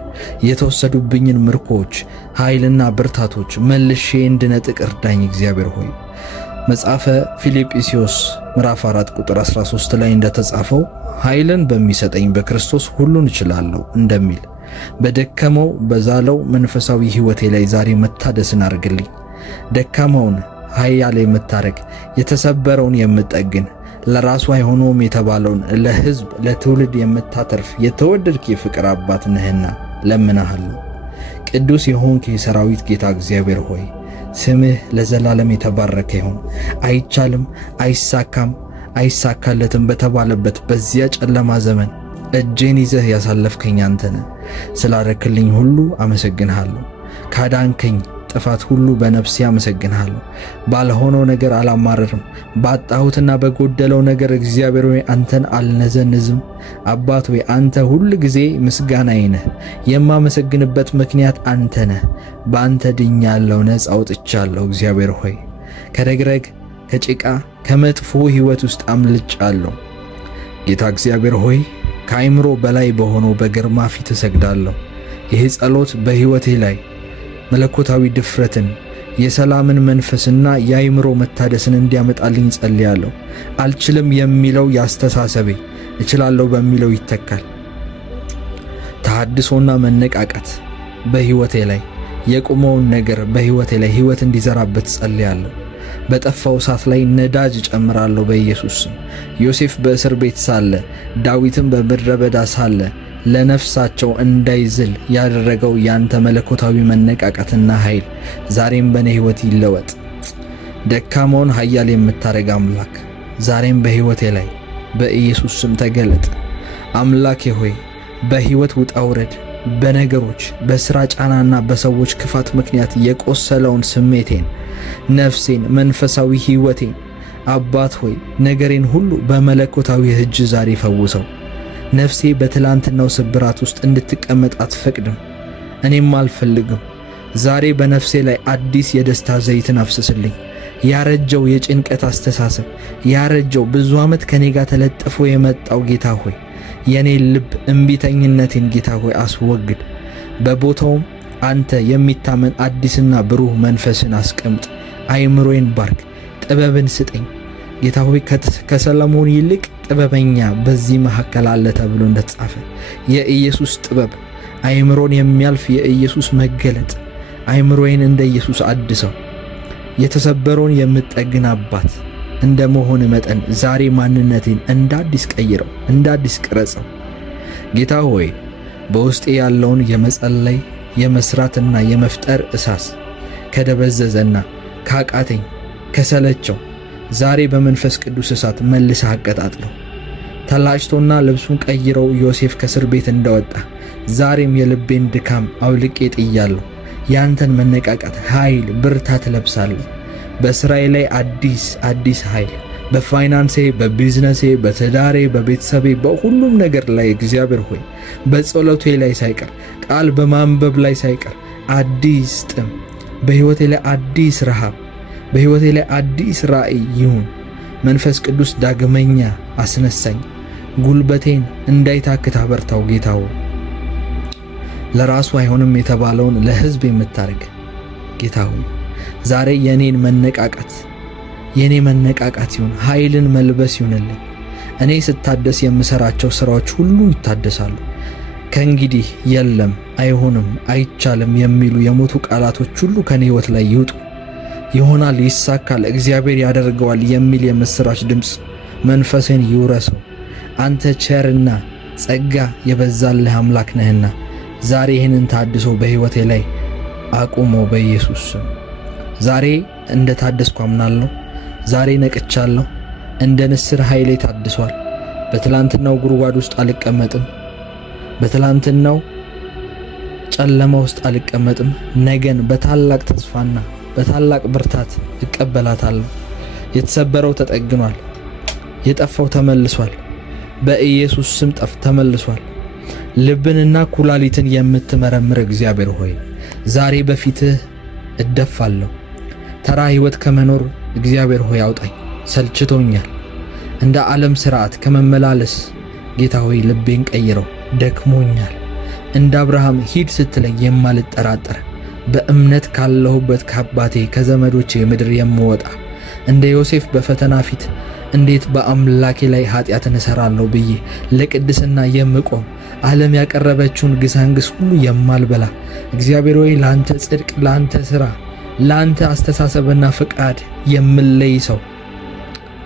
የተወሰዱብኝን ምርኮች ኃይልና ብርታቶች መልሼ እንድነጥቅ እርዳኝ። እግዚአብሔር ሆይ መጽሐፈ ፊልጵስዩስ ምዕራፍ 4 ቁጥር 13 ላይ እንደተጻፈው ኃይልን በሚሰጠኝ በክርስቶስ ሁሉን እችላለሁ እንደሚል በደከመው በዛለው መንፈሳዊ ሕይወቴ ላይ ዛሬ መታደስን አድርግልኝ። ደካማውን ኃያል የምታረግ፣ የተሰበረውን የምጠግን፣ ለራሱ አይሆነውም የተባለውን ለሕዝብ ለትውልድ የምታተርፍ የተወደድክ የፍቅር አባት ነህና ለምናሃለሁ። ቅዱስ የሆንክ የሰራዊት ጌታ እግዚአብሔር ሆይ ስምህ ለዘላለም የተባረከ ይሁን። አይቻልም፣ አይሳካም፣ አይሳካለትም በተባለበት በዚያ ጨለማ ዘመን እጄን ይዘህ ያሳለፍከኝ አንተ ነህ። ስላረክልኝ ሁሉ አመሰግንሃለሁ። ካዳንከኝ ጥፋት ሁሉ በነፍሴ አመሰግንሃለሁ። ባልሆነው ነገር አላማረርም፣ ባጣሁትና በጎደለው ነገር እግዚአብሔር ሆይ አንተን አልነዘንዝም። አባት ሆይ አንተ ሁል ጊዜ ምስጋናዬ ነህ። የማመሰግንበት ምክንያት አንተ ነህ። በአንተ ድኛለሁ፣ ነፃ አውጥቻለሁ። እግዚአብሔር ሆይ ከረግረግ ከጭቃ ከመጥፎ ሕይወት ውስጥ አምልጫለሁ። ጌታ እግዚአብሔር ሆይ ከአይምሮ በላይ በሆነው በግርማ ፊት እሰግዳለሁ። ይህ ጸሎት በሕይወቴ ላይ መለኮታዊ ድፍረትን፣ የሰላምን መንፈስና የአይምሮ መታደስን እንዲያመጣልኝ ጸልያለሁ። አልችልም የሚለው ያስተሳሰቤ እችላለሁ በሚለው ይተካል። ተሐድሶና መነቃቃት በሕይወቴ ላይ የቆመውን ነገር በሕይወቴ ላይ ሕይወት እንዲዘራበት ጸልያለሁ። በጠፋው እሳት ላይ ነዳጅ እጨምራለሁ በኢየሱስ ስም። ዮሴፍ በእስር ቤት ሳለ፣ ዳዊትም በምድረ በዳ ሳለ ለነፍሳቸው እንዳይዝል ያደረገው ያንተ መለኮታዊ መነቃቃትና ኃይል ዛሬም በእኔ ሕይወት ይለወጥ። ደካማውን ኃያል የምታደርግ አምላክ ዛሬም በሕይወቴ ላይ በኢየሱስ ስም ተገለጥ። አምላኬ ሆይ በሕይወት ውጣ ውረድ፣ በነገሮች በሥራ ጫናና በሰዎች ክፋት ምክንያት የቆሰለውን ስሜቴን፣ ነፍሴን፣ መንፈሳዊ ሕይወቴን አባት ሆይ ነገሬን ሁሉ በመለኮታዊ እጅ ዛሬ ፈውሰው። ነፍሴ በትላንትናው ስብራት ውስጥ እንድትቀመጥ አትፈቅድም፣ እኔም አልፈልግም። ዛሬ በነፍሴ ላይ አዲስ የደስታ ዘይትን አፍስስልኝ። ያረጀው የጭንቀት አስተሳሰብ፣ ያረጀው ብዙ ዓመት ከኔ ጋር ተለጥፎ የመጣው ጌታ ሆይ የኔን ልብ እምቢተኝነቴን ጌታ ሆይ አስወግድ። በቦታውም አንተ የሚታመን አዲስና ብሩህ መንፈስን አስቀምጥ። አይምሮዬን ባርክ፣ ጥበብን ስጠኝ ጌታ ሆይ ከሰለሞን ይልቅ ጥበበኛ በዚህ መካከል አለ ተብሎ እንደተጻፈ የኢየሱስ ጥበብ፣ አይምሮን የሚያልፍ የኢየሱስ መገለጥ፣ አይምሮዬን እንደ ኢየሱስ አድሰው። የተሰበረውን የምጠግን አባት እንደ መሆን መጠን ዛሬ ማንነቴን እንደ አዲስ ቀይረው፣ እንደ አዲስ ቅረጸው። ጌታ ሆይ በውስጤ ያለውን የመጸለይ የመስራትና የመፍጠር እሳስ ከደበዘዘና ካቃተኝ ከሰለቸው ዛሬ በመንፈስ ቅዱስ እሳት መልሰህ አቀጣጥለው። ተላጭቶና ልብሱን ቀይረው ዮሴፍ ከእስር ቤት እንደወጣ ዛሬም የልቤን ድካም አውልቄ ጥያለሁ። ያንተን መነቃቃት፣ ኃይል፣ ብርታት ለብሳለሁ። በሥራዬ ላይ አዲስ ኃይል፣ በፋይናንሴ፣ በቢዝነሴ፣ በትዳሬ፣ በቤተሰቤ፣ በሁሉም ነገር ላይ እግዚአብሔር ሆይ በጸሎቴ ላይ ሳይቀር ቃል በማንበብ ላይ ሳይቀር አዲስ ጥም፣ በሕይወቴ ላይ አዲስ ረሃብ፣ በሕይወቴ ላይ አዲስ ራእይ ይሁን። መንፈስ ቅዱስ ዳግመኛ አስነሳኝ፣ ጉልበቴን እንዳይታክት አበርታው። ጌታው ለራሱ አይሆንም የተባለውን ለሕዝብ የምታደርግ ጌታው ዛሬ የኔ መነቃቃት ይሁን፣ ኃይልን መልበስ ይሁንልኝ። እኔ ስታደስ የምሰራቸው ስራዎች ሁሉ ይታደሳሉ። ከእንግዲህ የለም፣ አይሆንም፣ አይቻልም የሚሉ የሞቱ ቃላቶች ሁሉ ከኔ ሕይወት ላይ ይውጡ። ይሆናል፣ ይሳካል፣ እግዚአብሔር ያደርገዋል የሚል የምስራች ድምፅ መንፈሴን ይውረሰው። አንተ ቸርና ጸጋ የበዛልህ አምላክ ነህና ዛሬ ይህንን ታድሶ በሕይወቴ ላይ አቁሞ በኢየሱስ ስም። ዛሬ እንደ ታደስኩ አምናለሁ። ዛሬ ነቅቻለሁ። እንደ ንስር ኃይሌ ታድሷል። በትላንትናው ጉድጓድ ውስጥ አልቀመጥም። በትላንትናው ጨለማ ውስጥ አልቀመጥም። ነገን በታላቅ ተስፋና በታላቅ ብርታት እቀበላታለሁ። የተሰበረው ተጠግኗል። የጠፋው ተመልሷል። በኢየሱስ ስም ተመልሷል። ልብንና ኩላሊትን የምትመረምር እግዚአብሔር ሆይ ዛሬ በፊትህ እደፋለሁ። ተራ ሕይወት ከመኖር እግዚአብሔር ሆይ አውጣኝ። ሰልችቶኛል። እንደ ዓለም ሥርዓት ከመመላለስ ጌታ ሆይ ልቤን ቀይረው። ደክሞኛል። እንደ አብርሃም ሂድ ስትለኝ የማልጠራጠር በእምነት ካለሁበት ከአባቴ ከዘመዶቼ ምድር የምወጣ እንደ ዮሴፍ በፈተና ፊት እንዴት በአምላኬ ላይ ኃጢአትን እሰራለሁ ብዬ ለቅድስና የምቆም ዓለም ያቀረበችውን ግሳንግስ ሁሉ የማልበላ እግዚአብሔር ሆይ ለአንተ ጽድቅ፣ ለአንተ ሥራ፣ ለአንተ አስተሳሰብና ፍቃድ የምለይ ሰው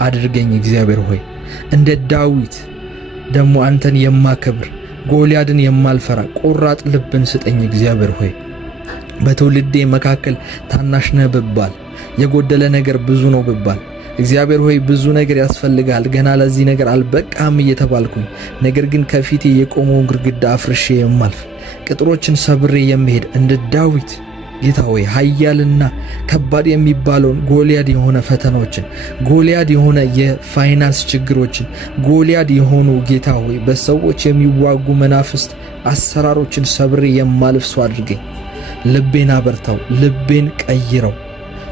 አድርገኝ። እግዚአብሔር ሆይ እንደ ዳዊት ደግሞ አንተን የማከብር ጎልያድን የማልፈራ ቆራጥ ልብን ስጠኝ። እግዚአብሔር ሆይ በትውልዴ መካከል ታናሽ ነህ ብባል፣ የጎደለ ነገር ብዙ ነው ብባል፣ እግዚአብሔር ሆይ ብዙ ነገር ያስፈልጋል፣ ገና ለዚህ ነገር አልበቃም እየተባልኩኝ ነገር ግን ከፊቴ የቆመውን ግድግዳ አፍርሼ የማልፍ ቅጥሮችን ሰብሬ የምሄድ እንደ ዳዊት ጌታ ሆይ ኃያልና ከባድ የሚባለውን ጎልያድ የሆነ ፈተናዎችን፣ ጎልያድ የሆነ የፋይናንስ ችግሮችን፣ ጎልያድ የሆኑ ጌታ ሆይ በሰዎች የሚዋጉ መናፍስት አሰራሮችን ሰብሬ የማልፍ ሰው አድርገኝ። ልቤን አበርታው፣ ልቤን ቀይረው።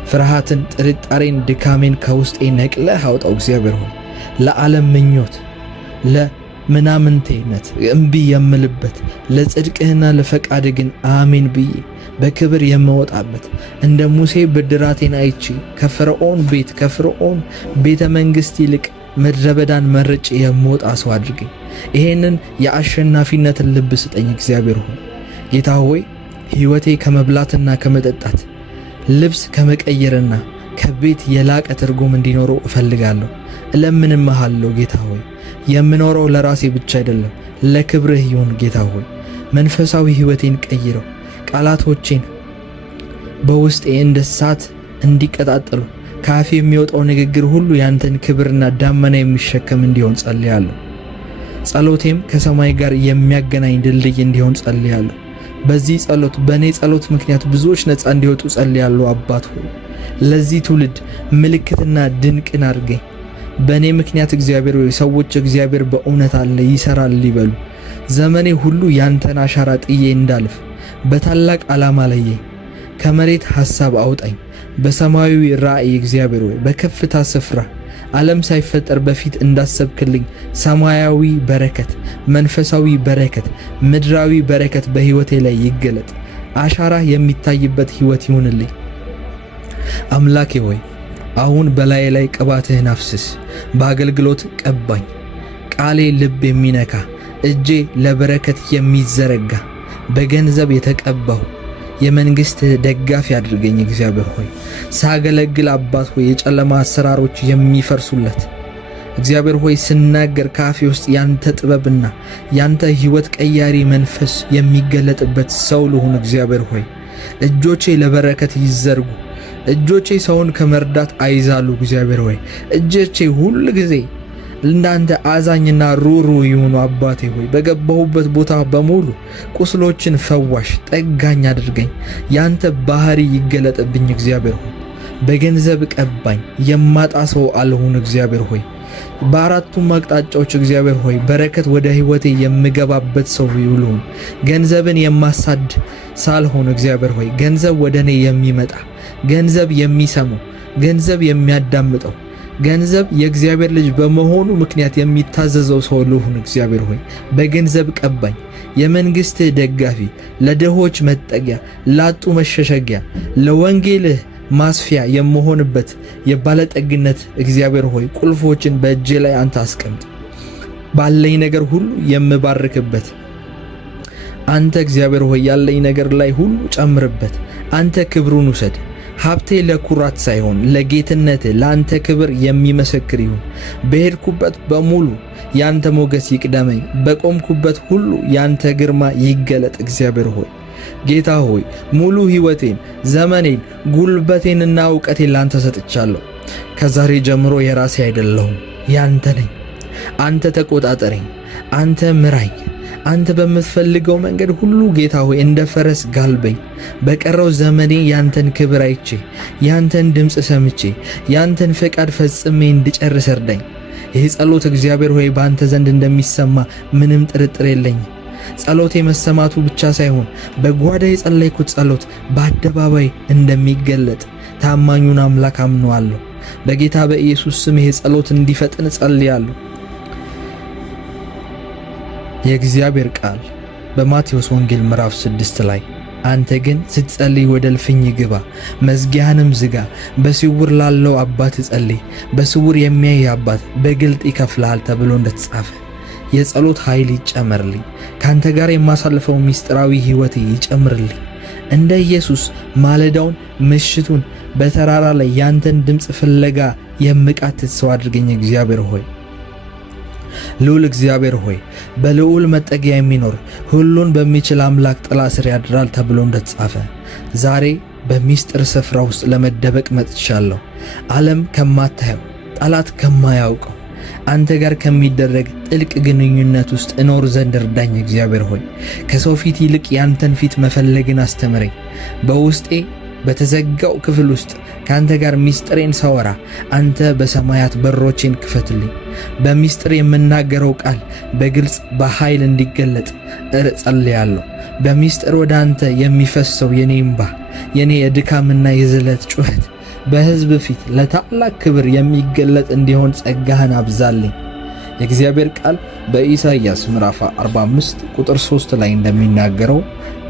ፍርሃትን፣ ጥርጣሬን፣ ድካሜን ከውስጤ ነቅለህ አውጣው። እግዚአብሔር ሆይ ለዓለም ምኞት፣ ለምናምንቴነት እምቢ የምልበት ለጽድቅህና ለፈቃድ ግን አሜን ብዬ በክብር የምወጣበት እንደ ሙሴ ብድራቴን አይቼ ከፈርዖን ቤተ መንግሥት ይልቅ ምድረ በዳን መርጬ የምወጣ ሰው አድርገኝ። ይሄንን የአሸናፊነትን ልብ ስጠኝ። እግዚአብሔር ሆይ ጌታ ሆይ ሕይወቴ ከመብላትና ከመጠጣት ልብስ ከመቀየርና ከቤት የላቀ ትርጉም እንዲኖረው እፈልጋለሁ። እለምንምሃለሁ ጌታ ሆይ የምኖረው ለራሴ ብቻ አይደለም፣ ለክብርህ ይሁን። ጌታ ሆይ መንፈሳዊ ሕይወቴን ቀይረው። ቃላቶቼን በውስጤ እንደ እሳት እንዲቀጣጠሉ ከአፌ የሚወጣው ንግግር ሁሉ ያንተን ክብርና ዳመና የሚሸከም እንዲሆን ጸልያለሁ። ጸሎቴም ከሰማይ ጋር የሚያገናኝ ድልድይ እንዲሆን ጸልያለሁ። በዚህ ጸሎት በእኔ ጸሎት ምክንያት ብዙዎች ነፃ እንዲወጡ ጸልያለሁ። አባት ሆይ ለዚህ ትውልድ ምልክትና ድንቅን አድርገኝ። በእኔ ምክንያት እግዚአብሔር ሆይ ሰዎች እግዚአብሔር በእውነት አለ ይሰራል ሊበሉ ዘመኔ ሁሉ ያንተን አሻራ ጥዬ እንዳልፍ በታላቅ ዓላማ ለየኝ። ከመሬት ሐሳብ አውጣኝ በሰማያዊ ራእይ። እግዚአብሔር ሆይ በከፍታ ስፍራ ዓለም ሳይፈጠር በፊት እንዳሰብክልኝ ሰማያዊ በረከት፣ መንፈሳዊ በረከት፣ ምድራዊ በረከት በሕይወቴ ላይ ይገለጥ። አሻራ የሚታይበት ሕይወት ይሁንልኝ። አምላኬ ሆይ አሁን በላዬ ላይ ቅባትህን አፍስስ። በአገልግሎት ቀባኝ። ቃሌ ልብ የሚነካ እጄ ለበረከት የሚዘረጋ በገንዘብ የተቀባሁ የመንግሥትህ ደጋፊ አድርገኝ። እግዚአብሔር ሆይ ሳገለግል አባት ሆይ የጨለማ አሰራሮች የሚፈርሱለት እግዚአብሔር ሆይ ስናገር ካፌ ውስጥ ያንተ ጥበብና ያንተ ሕይወት ቀያሪ መንፈስ የሚገለጥበት ሰው ልሁን። እግዚአብሔር ሆይ እጆቼ ለበረከት ይዘርጉ። እጆቼ ሰውን ከመርዳት አይዛሉ። እግዚአብሔር ሆይ እጆቼ ሁል ጊዜ እንዳንተ አዛኝና ሩሩ ይሁኑ። አባቴ ሆይ በገባሁበት ቦታ በሙሉ ቁስሎችን ፈዋሽ ጠጋኝ አድርገኝ። ያንተ ባህሪ ይገለጥብኝ። እግዚአብሔር ሆይ በገንዘብ ቀባኝ። የማጣ ሰው አልሁን። እግዚአብሔር ሆይ በአራቱም አቅጣጫዎች እግዚአብሔር ሆይ በረከት ወደ ሕይወቴ የምገባበት ሰው ይሁን። ገንዘብን የማሳድ ሳልሆን እግዚአብሔር ሆይ ገንዘብ ወደ እኔ የሚመጣ ገንዘብ የሚሰማው ገንዘብ የሚያዳምጠው ገንዘብ የእግዚአብሔር ልጅ በመሆኑ ምክንያት የሚታዘዘው ሰው ልሁን። እግዚአብሔር ሆይ በገንዘብ ቀባኝ። የመንግሥትህ ደጋፊ፣ ለድሆች መጠጊያ፣ ላጡ መሸሸጊያ፣ ለወንጌልህ ማስፊያ የምሆንበት የባለጠግነት እግዚአብሔር ሆይ ቁልፎችን በእጄ ላይ አንተ አስቀምጥ። ባለኝ ነገር ሁሉ የምባርክበት አንተ እግዚአብሔር ሆይ ያለኝ ነገር ላይ ሁሉ ጨምርበት። አንተ ክብሩን ውሰድ። ሀብቴ ለኩራት ሳይሆን ለጌትነት ለአንተ ክብር የሚመሰክር ይሁን። በሄድኩበት በሙሉ ያንተ ሞገስ ይቅደመኝ። በቆምኩበት ሁሉ ያንተ ግርማ ይገለጥ። እግዚአብሔር ሆይ ጌታ ሆይ ሙሉ ሕይወቴን፣ ዘመኔን፣ ጉልበቴንና ዕውቀቴን ላንተ ሰጥቻለሁ። ከዛሬ ጀምሮ የራሴ አይደለሁም፣ ያንተ ነኝ። አንተ ተቆጣጠረኝ፣ አንተ ምራኝ። አንተ በምትፈልገው መንገድ ሁሉ ጌታ ሆይ እንደ ፈረስ ጋልበኝ። በቀረው ዘመኔ ያንተን ክብር አይቼ፣ ያንተን ድምፅ ሰምቼ፣ ያንተን ፈቃድ ፈጽሜ እንድጨርስ እርዳኝ። ይህ ጸሎት እግዚአብሔር ሆይ በአንተ ዘንድ እንደሚሰማ ምንም ጥርጥር የለኝም። ጸሎቴ መሰማቱ ብቻ ሳይሆን በጓዳ የጸለይኩት ጸሎት በአደባባይ እንደሚገለጥ ታማኙን አምላክ አምነዋለሁ። በጌታ በኢየሱስ ስም ይህ ጸሎት እንዲፈጥን ጸልያለሁ። የእግዚአብሔር ቃል በማቴዎስ ወንጌል ምዕራፍ 6 ላይ አንተ ግን ስትጸልይ ወደ እልፍኝ ግባ፣ መዝጊያህንም ዝጋ፣ በስውር ላለው አባት ጸልይ፣ በስውር የሚያይ አባት በግልጥ ይከፍልሃል ተብሎ እንደተጻፈ የጸሎት ኃይል ይጨመርልኝ። ካንተ ጋር የማሳልፈው ምስጢራዊ ሕይወቴ ይጨምርልኝ። እንደ ኢየሱስ ማለዳውን ምሽቱን በተራራ ላይ ያንተን ድምፅ ፍለጋ የምቃትት ሰው አድርገኝ። እግዚአብሔር ሆይ ልዑል እግዚአብሔር ሆይ በልዑል መጠጊያ የሚኖር ሁሉን በሚችል አምላክ ጥላ ስር ያድራል ተብሎ እንደተጻፈ ዛሬ በሚስጥር ስፍራ ውስጥ ለመደበቅ መጥቻለሁ። ዓለም ከማታየው ጠላት ከማያውቀው አንተ ጋር ከሚደረግ ጥልቅ ግንኙነት ውስጥ እኖር ዘንድ እርዳኝ። እግዚአብሔር ሆይ ከሰው ፊት ይልቅ ያንተን ፊት መፈለግን አስተምረኝ። በውስጤ በተዘጋው ክፍል ውስጥ ከአንተ ጋር ሚስጥሬን ሳወራ አንተ በሰማያት በሮቼን ክፈትልኝ። በሚስጥር የምናገረው ቃል በግልጽ በኃይል እንዲገለጥ ጸልያለሁ። በሚስጥር ወደ አንተ የሚፈሰው የኔ እንባ፣ የኔ የድካምና የዝለት ጩኸት በሕዝብ ፊት ለታላቅ ክብር የሚገለጥ እንዲሆን ጸጋህን አብዛልኝ። የእግዚአብሔር ቃል በኢሳይያስ ምዕራፍ 45 ቁጥር 3 ላይ እንደሚናገረው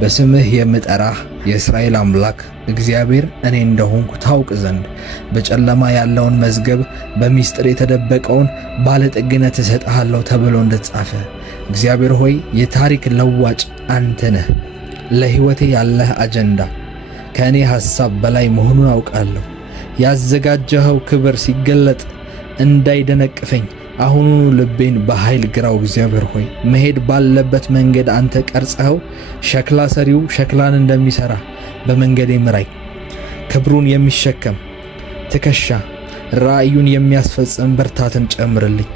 በስምህ የምጠራህ የእስራኤል አምላክ እግዚአብሔር እኔ እንደሆንኩ ታውቅ ዘንድ በጨለማ ያለውን መዝገብ በሚስጥር የተደበቀውን ባለጠግነት እሰጥሃለሁ ተብሎ እንደተጻፈ እግዚአብሔር ሆይ የታሪክ ለዋጭ አንተ ነህ። ለሕይወቴ ያለህ አጀንዳ ከእኔ ሐሳብ በላይ መሆኑን አውቃለሁ። ያዘጋጀኸው ክብር ሲገለጥ እንዳይደነቅፈኝ አሁኑኑ ልቤን በኃይል ግራው። እግዚአብሔር ሆይ መሄድ ባለበት መንገድ አንተ ቀርጸኸው ሸክላ ሰሪው ሸክላን እንደሚሠራ በመንገዴ ምራኝ። ክብሩን የሚሸከም ትከሻ፣ ራእዩን የሚያስፈጽም ብርታትን ጨምርልኝ።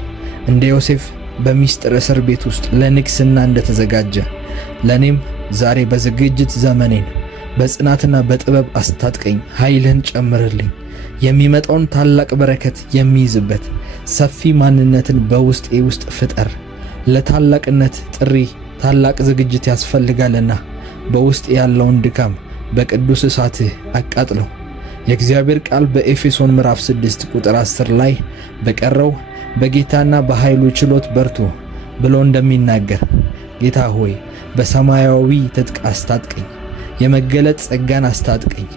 እንደ ዮሴፍ በሚስጥር እስር ቤት ውስጥ ለንግሥና እንደተዘጋጀ ለእኔም ዛሬ በዝግጅት ዘመኔን በጽናትና በጥበብ አስታጥቀኝ። ኃይልህን ጨምርልኝ። የሚመጣውን ታላቅ በረከት የሚይዝበት ሰፊ ማንነትን በውስጤ ውስጥ ፍጠር። ለታላቅነት ጥሪ ታላቅ ዝግጅት ያስፈልጋልና በውስጥ ያለውን ድካም በቅዱስ እሳትህ አቃጥለው። የእግዚአብሔር ቃል በኤፌሶን ምዕራፍ 6 ቁጥር 10 ላይ በቀረው በጌታና በኃይሉ ችሎት በርቱ ብሎ እንደሚናገር ጌታ ሆይ በሰማያዊ ትጥቅ አስታጥቀኝ። የመገለጥ ጸጋን አስታጥቀኝ።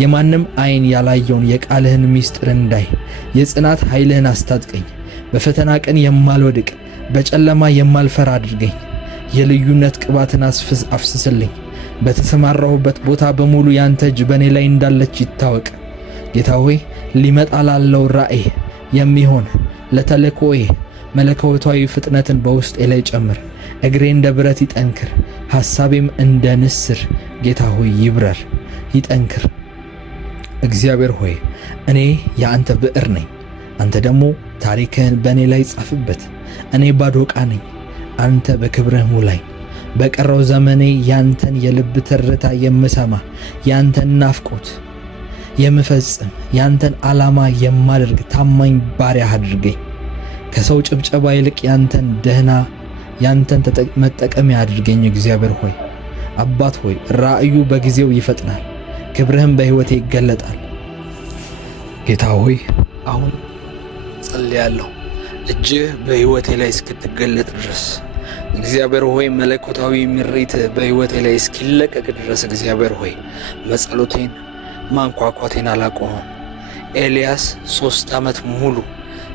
የማንም ዓይን ያላየውን የቃልህን ምስጢር እንዳይ የጽናት ኃይልህን አስታጥቀኝ። በፈተና ቀን የማልወድቅ በጨለማ የማልፈራ አድርገኝ። የልዩነት ቅባትን አፍስስልኝ። በተሰማራሁበት ቦታ በሙሉ ያንተ እጅ በእኔ ላይ እንዳለች ይታወቅ። ጌታ ሆይ ሊመጣ ላለው ራእይ የሚሆን ለተልእኮዬ መለኮታዊ ፍጥነትን በውስጤ ላይ ጨምር። እግሬ እንደ ብረት ይጠንክር፣ ሐሳቤም እንደ ንስር ጌታ ሆይ ይብረር ይጠንክር። እግዚአብሔር ሆይ እኔ የአንተ ብዕር ነኝ፣ አንተ ደግሞ ታሪክህን በእኔ ላይ ጻፍበት። እኔ ባዶ ዕቃ ነኝ፣ አንተ በክብርህ ሙላኝ። በቀረው ዘመኔ ያንተን የልብ ትርታ የምሰማ፣ ያንተን ናፍቆት የምፈጽም፣ ያንተን ዓላማ የማደርግ ታማኝ ባሪያህ አድርገኝ። ከሰው ጭብጨባ ይልቅ ያንተን ደህና ያንተን መጠቀሚያ አድርገኝ። እግዚአብሔር ሆይ አባት ሆይ ራእዩ በጊዜው ይፈጥናል፣ ክብርህም በሕይወቴ ይገለጣል። ጌታ ሆይ አሁን ጸልያለሁ እጅህ በሕይወቴ ላይ እስክትገለጥ ድረስ። እግዚአብሔር ሆይ መለኮታዊ ምሪት በሕይወቴ ላይ እስኪለቀቅ ድረስ እግዚአብሔር ሆይ መጸሎቴን ማንኳኳቴን አላቆመም። ኤልያስ 3 ዓመት ሙሉ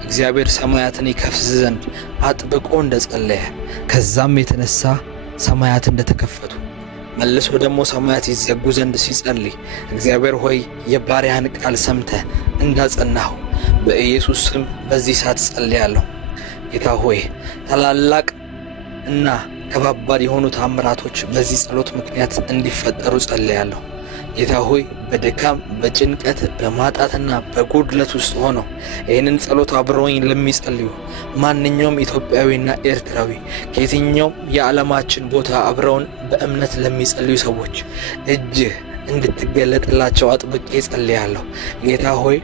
እግዚአብሔር ሰማያትን ይከፍት ዘንድ አጥብቆ እንደጸለየ ከዛም የተነሳ ሰማያት እንደተከፈቱ መልሶ ደግሞ ሰማያት ይዘጉ ዘንድ ሲጸልይ እግዚአብሔር ሆይ የባሪያህን ቃል ሰምተህ እንዳጸናኸው በኢየሱስ ስም በዚህ ሰዓት ጸልያለሁ። ጌታ ሆይ ታላላቅ እና ከባባድ የሆኑ ተአምራቶች በዚህ ጸሎት ምክንያት እንዲፈጠሩ ጸልያለሁ። ጌታ ሆይ በድካም በጭንቀት በማጣትና በጉድለት ውስጥ ሆነው ይህንን ጸሎት አብረውኝ ለሚጸልዩ ማንኛውም ኢትዮጵያዊና ኤርትራዊ ከየትኛውም የዓለማችን ቦታ አብረውን በእምነት ለሚጸልዩ ሰዎች እጅህ እንድትገለጥላቸው አጥብቄ ጸልያለሁ። ጌታ ሆይ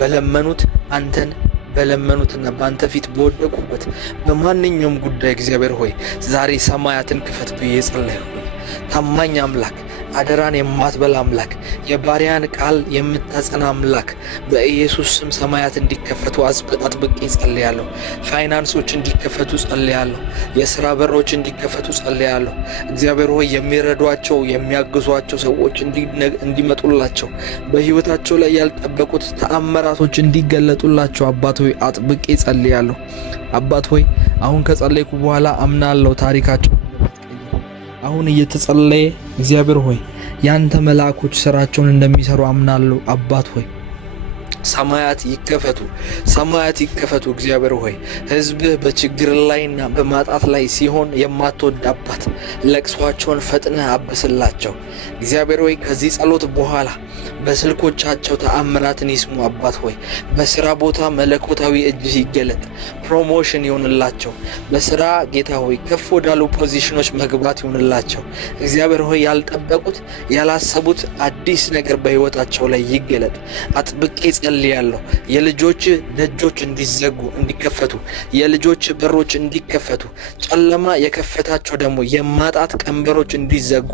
በለመኑት አንተን በለመኑትና በአንተ ፊት በወደቁበት በማንኛውም ጉዳይ እግዚአብሔር ሆይ ዛሬ ሰማያትን ክፈት ብዬ ጸለይኩ። ታማኝ አምላክ፣ አደራን የማትበላ አምላክ፣ የባሪያን ቃል የምታጸና አምላክ በኢየሱስ ስም ሰማያት እንዲከፈቱ አጥብቄ ጸልያለሁ። ፋይናንሶች እንዲከፈቱ ጸልያለሁ። የሥራ በሮች እንዲከፈቱ ጸልያለሁ። እግዚአብሔር ሆይ የሚረዷቸው የሚያግዟቸው ሰዎች እንዲመጡላቸው በሕይወታቸው ላይ ያልጠበቁት ተአምራቶች እንዲገለጡላቸው አባት ሆይ አጥብቄ ጸልያለሁ። አባት ሆይ አሁን ከጸለይኩ በኋላ አምናለሁ ታሪካቸው አሁን እየተጸለየ እግዚአብሔር ሆይ ያንተ መልአኮች ስራቸውን እንደሚሰሩ አምናለሁ። አባት ሆይ ሰማያት ይከፈቱ፣ ሰማያት ይከፈቱ። እግዚአብሔር ሆይ ሕዝብህ በችግር ላይና በማጣት ላይ ሲሆን የማትወድ አባት ለቅሷቸውን ፈጥነህ አብስላቸው። እግዚአብሔር ሆይ ከዚህ ጸሎት በኋላ በስልኮቻቸው ተአምራትን ይስሙ። አባት ሆይ በስራ ቦታ መለኮታዊ እጅህ ይገለጥ፣ ፕሮሞሽን ይሆንላቸው። በስራ ጌታ ሆይ ከፍ ወዳሉ ፖዚሽኖች መግባት ይሆንላቸው። እግዚአብሔር ሆይ ያልጠበቁት ያላሰቡት አዲስ ነገር በሕይወታቸው ላይ ይገለጥ። አጥብቄ ጸልያለሁ። የልጆች ደጆች እንዲከፈቱ፣ የልጆች በሮች እንዲከፈቱ፣ ጨለማ የከፈታቸው ደግሞ የማጣት ቀንበሮች እንዲዘጉ፣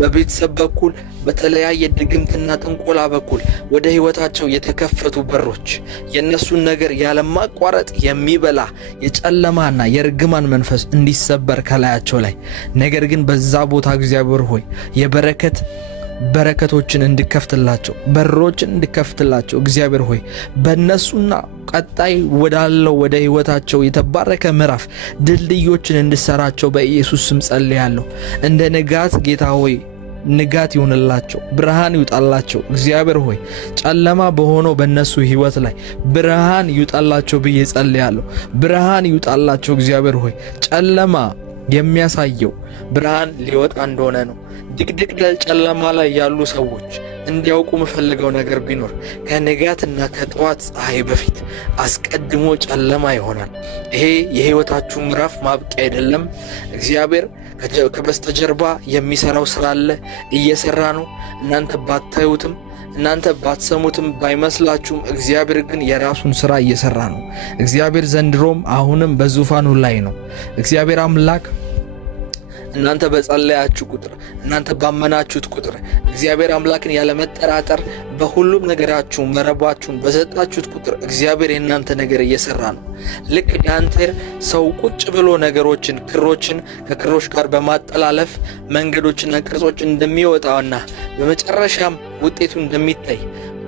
በቤተሰብ በኩል በተለያየ ድግምትና ጥንቆላ በኩል ወደ ሕይወታቸው የተከፈቱ በሮች የነሱን ነገር ያለማቋረጥ የሚበላ የጨለማና የርግማን መንፈስ እንዲሰበር ከላያቸው ላይ ነገር ግን በዛ ቦታ እግዚአብሔር ሆይ በረከቶችን እንድከፍትላቸው በሮችን እንድከፍትላቸው እግዚአብሔር ሆይ በእነሱና ቀጣይ ወዳለው ወደ ሕይወታቸው የተባረከ ምዕራፍ ድልድዮችን እንድሰራቸው በኢየሱስ ስም ጸልያለሁ። እንደ ንጋት ጌታ ሆይ ንጋት ይሁንላቸው፣ ብርሃን ይውጣላቸው። እግዚአብሔር ሆይ ጨለማ በሆነው በእነሱ ሕይወት ላይ ብርሃን ይውጣላቸው ብዬ ጸልያለሁ። ብርሃን ይውጣላቸው። እግዚአብሔር ሆይ ጨለማ የሚያሳየው ብርሃን ሊወጣ እንደሆነ ነው። ድቅድቅ ጨለማ ላይ ያሉ ሰዎች እንዲያውቁ የምፈልገው ነገር ቢኖር ከንጋትና ከጠዋት ፀሐይ በፊት አስቀድሞ ጨለማ ይሆናል። ይሄ የሕይወታችሁ ምዕራፍ ማብቂያ አይደለም። እግዚአብሔር ከበስተጀርባ የሚሰራው ስራ አለ፣ እየሰራ ነው። እናንተ ባታዩትም እናንተ ባትሰሙትም ባይመስላችሁም እግዚአብሔር ግን የራሱን ስራ እየሰራ ነው። እግዚአብሔር ዘንድሮም አሁንም በዙፋኑ ላይ ነው። እግዚአብሔር አምላክ እናንተ በጸለያችሁ ቁጥር እናንተ ባመናችሁት ቁጥር እግዚአብሔር አምላክን ያለመጠራጠር በሁሉም ነገራችሁ መረባችሁን በሰጣችሁት ቁጥር እግዚአብሔር የእናንተ ነገር እየሰራ ነው። ልክ ዳንቴር ሰው ቁጭ ብሎ ነገሮችን ክሮችን ከክሮች ጋር በማጠላለፍ መንገዶችና ቅርጾች እንደሚወጣውና በመጨረሻም ውጤቱ እንደሚታይ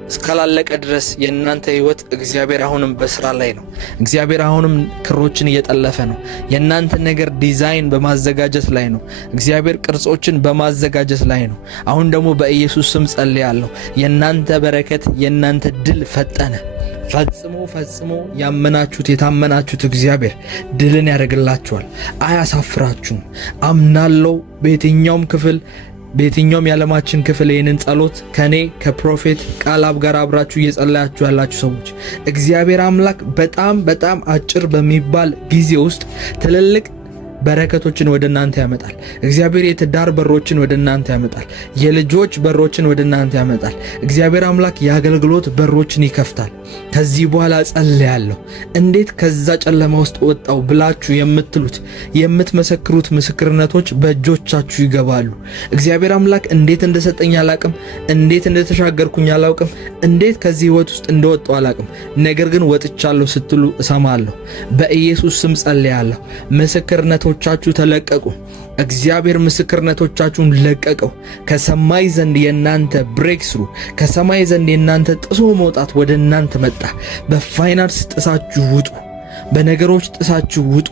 እስካላለቀ ድረስ የእናንተ ሕይወት እግዚአብሔር አሁንም በስራ ላይ ነው። እግዚአብሔር አሁንም ክሮችን እየጠለፈ ነው። የእናንተ ነገር ዲዛይን በማዘጋጀት ላይ ነው። እግዚአብሔር ቅርጾችን በማዘጋጀት ላይ ነው። አሁን ደግሞ በኢየሱስ ስም ጸልያለሁ። የእናንተ በረከት የእናንተ ድል ፈጠነ። ፈጽሞ ያመናችሁት የታመናችሁት እግዚአብሔር ድልን ያደርግላችኋል። አያሳፍራችሁም። አምናለሁ። በየትኛውም የዓለማችን ክፍል ይህንን ጸሎት ከኔ ከፕሮፌት ቃላብ ጋር አብራችሁ እየጸለያችሁ ያላችሁ ሰዎች እግዚአብሔር አምላክ በጣም አጭር በሚባል ጊዜ ውስጥ ትልልቅ በረከቶችን ወደ እናንተ ያመጣል። እግዚአብሔር የትዳር በሮችን ወደ እናንተ ያመጣል። የልጆች በሮችን ወደ እናንተ ያመጣል። እግዚአብሔር አምላክ የአገልግሎት በሮችን ይከፍታል። ከዚህ በኋላ ጸልያለሁ። እንዴት ከዛ ጨለማ ውስጥ ወጣው ብላችሁ የምትመሰክሩት ምስክርነቶች በእጆቻችሁ ይገባሉ። እግዚአብሔር አምላክ እንዴት እንደሰጠኝ አላቅም፣ እንዴት እንደተሻገርኩኝ አላውቅም፣ እንዴት ከዚህ ህይወት ውስጥ እንደወጣው አላቅም። ነገር ግን ወጥቻለሁ ስትሉ እሰማለሁ። በኢየሱስ ስም ጸልያለሁ። ምስክርነቶች ምስክርነቶቻችሁ ተለቀቁ። እግዚአብሔር ምስክርነቶቻችሁን ለቀቀው። ከሰማይ ዘንድ የናንተ ብሬክስሩ፣ ከሰማይ ዘንድ የናንተ ጥሶ መውጣት ወደ እናንተ መጣ። በፋይናንስ ጥሳችሁ ውጡ። በነገሮች ጥሳችሁ ውጡ።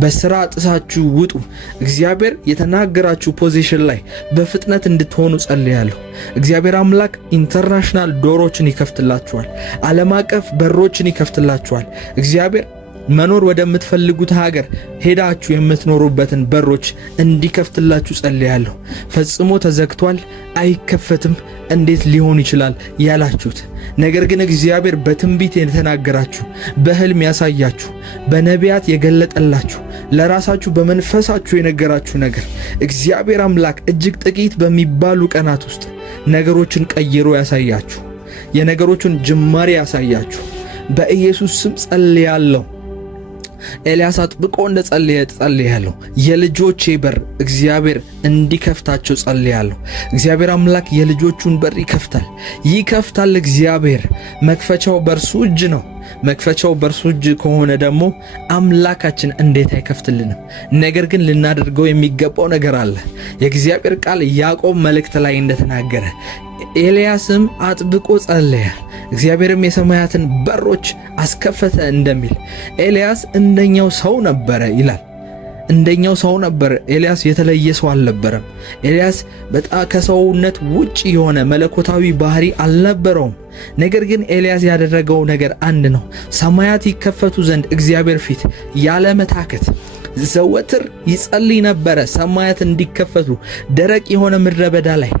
በስራ ጥሳችሁ ውጡ። እግዚአብሔር የተናገራችሁ ፖዚሽን ላይ በፍጥነት እንድትሆኑ ጸልያለሁ። እግዚአብሔር አምላክ ኢንተርናሽናል ዶሮችን ይከፍትላችኋል። ዓለም አቀፍ በሮችን ይከፍትላችኋል። እግዚአብሔር መኖር ወደምትፈልጉት ሀገር ሄዳችሁ የምትኖሩበትን በሮች እንዲከፍትላችሁ ጸልያለሁ። ፈጽሞ ተዘግቷል፣ አይከፈትም፣ እንዴት ሊሆን ይችላል ያላችሁት ነገር ግን እግዚአብሔር በትንቢት የተናገራችሁ፣ በህልም ያሳያችሁ፣ በነቢያት የገለጠላችሁ፣ ለራሳችሁ በመንፈሳችሁ የነገራችሁ ነገር እግዚአብሔር አምላክ እጅግ ጥቂት በሚባሉ ቀናት ውስጥ ነገሮችን ቀይሮ ያሳያችሁ፣ የነገሮችን ጅማሬ ያሳያችሁ በኢየሱስ ስም ጸልያለሁ። ኤልያስ አጥብቆ ጸልያለሁ። የልጆቼ በር እግዚአብሔር እንዲከፍታቸው ጸልያለሁ። እግዚአብሔር አምላክ የልጆቹን በር ይከፍታል። እግዚአብሔር መክፈቻው በእርሱ እጅ ነው። መክፈቻው በእርሱ እጅ ከሆነ ደግሞ አምላካችን እንዴት አይከፍትልንም? ነገር ግን ልናደርገው የሚገባው ነገር አለ። የእግዚአብሔር ቃል ያዕቆብ መልእክት ላይ እንደተናገረ ኤልያስም አጥብቆ ጸለየ፣ እግዚአብሔርም የሰማያትን በሮች አስከፈተ እንደሚል ኤልያስ እንደኛው ሰው ነበረ ይላል። እንደኛው ሰው ነበር። ኤልያስ የተለየ ሰው አልነበረም። ኤልያስ በጣም ከሰውነት ውጪ የሆነ መለኮታዊ ባህሪ አልነበረውም። ነገር ግን ኤልያስ ያደረገው ነገር አንድ ነው። ሰማያት ይከፈቱ ዘንድ እግዚአብሔር ፊት ያለ መታከት ዘወትር ይጸልይ ነበረ። ሰማያት እንዲከፈቱ ደረቅ የሆነ ምድረ በዳ ላይ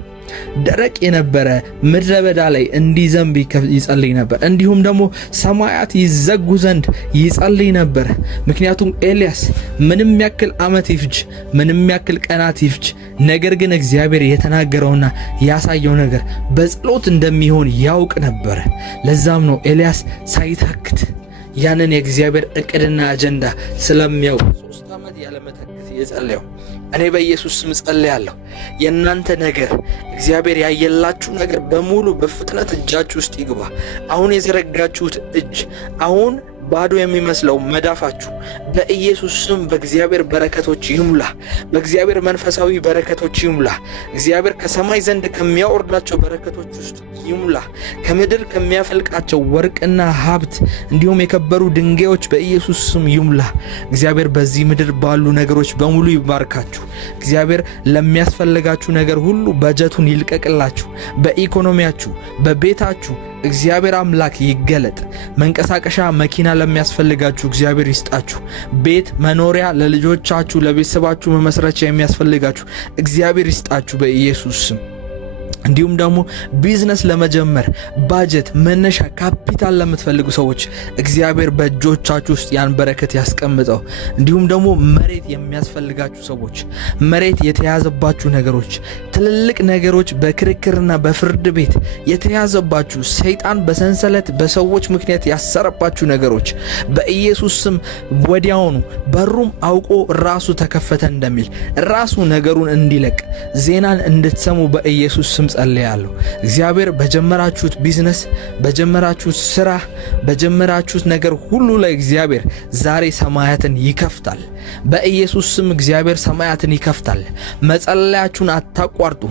ደረቅ የነበረ ምድረ በዳ ላይ እንዲዘንብ ይጸልይ ነበር። እንዲሁም ደግሞ ሰማያት ይዘጉ ዘንድ ይጸልይ ነበር። ምክንያቱም ኤልያስ ምንም ያክል ዓመት ይፍጅ፣ ምንም ያክል ቀናት ይፍጅ፣ ነገር ግን እግዚአብሔር የተናገረውና ያሳየው ነገር በጸሎት እንደሚሆን ያውቅ ነበር። ለዛም ነው ኤልያስ ሳይታክት ያንን የእግዚአብሔር ዕቅድና አጀንዳ ስለሚያውቅ 3 ዓመት ያለ መታከት የጸለየው። እኔ በኢየሱስ ስም ጸልያለሁ። የእናንተ ነገር እግዚአብሔር ያየላችሁ ነገር በሙሉ በፍጥነት እጃችሁ ውስጥ ይግባ። አሁን የዘረጋችሁት እጅ፣ አሁን ባዶ የሚመስለው መዳፋችሁ በኢየሱስ ስም በእግዚአብሔር በረከቶች ይሙላ። በእግዚአብሔር መንፈሳዊ በረከቶች ይሙላ። እግዚአብሔር ከሰማይ ዘንድ ከሚያወርዳቸው በረከቶች ውስጥ ይሙላ። ከምድር ከሚያፈልቃቸው ወርቅና ሀብት እንዲሁም የከበሩ ድንጋዮች በኢየሱስ ስም ይሙላ። እግዚአብሔር በዚህ ምድር ባሉ ነገሮች በሙሉ ይባርካችሁ። እግዚአብሔር ለሚያስፈልጋችሁ ነገር ሁሉ በጀቱን ይልቀቅላችሁ። በኢኮኖሚያችሁ፣ በቤታችሁ እግዚአብሔር አምላክ ይገለጥ። መንቀሳቀሻ መኪና ለሚያስፈልጋችሁ እግዚአብሔር ይስጣችሁ። ቤት መኖሪያ ለልጆቻችሁ ለቤተሰባችሁ መመስረቻ የሚያስፈልጋችሁ እግዚአብሔር ይስጣችሁ በኢየሱስ ስም። እንዲሁም ደግሞ ቢዝነስ ለመጀመር ባጀት፣ መነሻ ካፒታል ለምትፈልጉ ሰዎች እግዚአብሔር በእጆቻችሁ ውስጥ ያን በረከት ያስቀምጠው። እንዲሁም ደግሞ መሬት የሚያስፈልጋችሁ ሰዎች፣ መሬት የተያዘባችሁ ነገሮች፣ ትልልቅ ነገሮች በክርክርና በፍርድ ቤት የተያዘባችሁ፣ ሰይጣን በሰንሰለት በሰዎች ምክንያት ያሰረባችሁ ነገሮች በኢየሱስ ስም ወዲያውኑ በሩም አውቆ ራሱ ተከፈተ እንደሚል ራሱ ነገሩን እንዲለቅ ዜናን እንድትሰሙ በኢየሱስ ስም ጸልያለሁ። እግዚአብሔር በጀመራችሁት ቢዝነስ፣ በጀመራችሁት ስራ፣ በጀመራችሁት ነገር ሁሉ ላይ እግዚአብሔር ዛሬ ሰማያትን ይከፍታል። በኢየሱስ ስም እግዚአብሔር ሰማያትን ይከፍታል። መጸለያችሁን አታቋርጡ።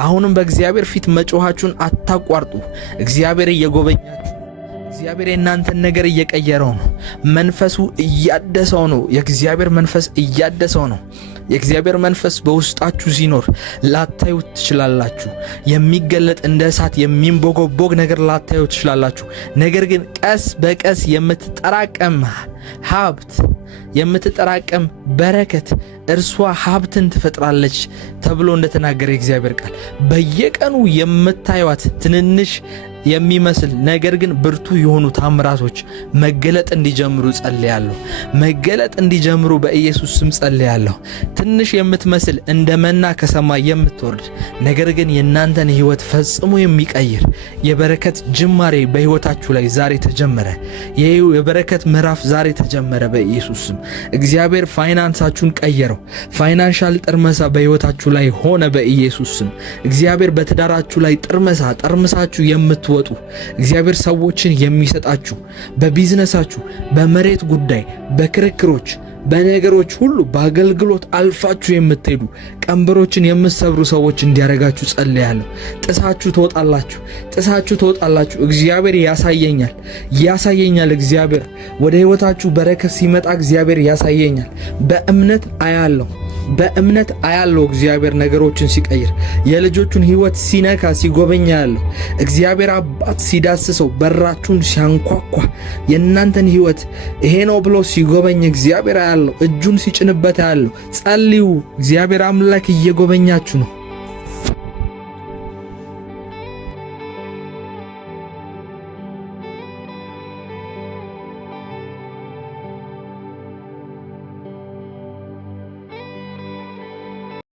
አሁንም በእግዚአብሔር ፊት መጮኻችሁን አታቋርጡ። እግዚአብሔር እየጎበኛችሁ፣ እግዚአብሔር የእናንተን ነገር እየቀየረው ነው። መንፈሱ እያደሰው ነው። የእግዚአብሔር መንፈስ እያደሰው ነው። የእግዚአብሔር መንፈስ በውስጣችሁ ሲኖር ላታዩት ትችላላችሁ። የሚገለጥ እንደ እሳት የሚንቦጎቦግ ነገር ላታዩት ትችላላችሁ። ነገር ግን ቀስ በቀስ የምትጠራቀም ሀብት፣ የምትጠራቀም በረከት እርሷ ሀብትን ትፈጥራለች ተብሎ እንደተናገረ የእግዚአብሔር ቃል በየቀኑ የምታዩት ትንንሽ የሚመስል ነገር ግን ብርቱ የሆኑ ታምራቶች መገለጥ እንዲጀምሩ ጸልያለሁ። መገለጥ እንዲጀምሩ በኢየሱስ ስም ጸልያለሁ። ትንሽ የምትመስል እንደ መና ከሰማይ የምትወርድ ነገር ግን የእናንተን ሕይወት ፈጽሞ የሚቀይር የበረከት ጅማሬ በሕይወታችሁ ላይ ዛሬ ተጀመረ። የበረከት ምዕራፍ ዛሬ ተጀመረ በኢየሱስ ስም። እግዚአብሔር ፋይናንሳችሁን ቀየረው። ፋይናንሻል ጥርመሳ በሕይወታችሁ ላይ ሆነ በኢየሱስ ስም። እግዚአብሔር በትዳራችሁ ላይ ጠርምሳችሁ የምትወጡ እግዚአብሔር ሰዎችን የሚሰጣችሁ፣ በቢዝነሳችሁ፣ በመሬት ጉዳይ፣ በክርክሮች፣ በነገሮች ሁሉ በአገልግሎት አልፋችሁ የምትሄዱ ቀንበሮችን የምትሰብሩ ሰዎች እንዲያረጋችሁ ጸልያለሁ። ጥሳችሁ ትወጣላችሁ። እግዚአብሔር ያሳየኛል። እግዚአብሔር ወደ ህይወታችሁ በረከት ሲመጣ እግዚአብሔር ያሳየኛል። በእምነት አያለው እግዚአብሔር ነገሮችን ሲቀይር፣ የልጆቹን ህይወት ሲነካ ሲጎበኛ ያለው እግዚአብሔር አባት ሲዳስሰው፣ በራችሁን ሲያንኳኳ፣ የእናንተን ህይወት ይሄ ነው ብሎ ሲጎበኝ እግዚአብሔር አያለው። እጁን ሲጭንበት ያለው ጸልዩ። እግዚአብሔር አምላክ እየጎበኛችሁ ነው።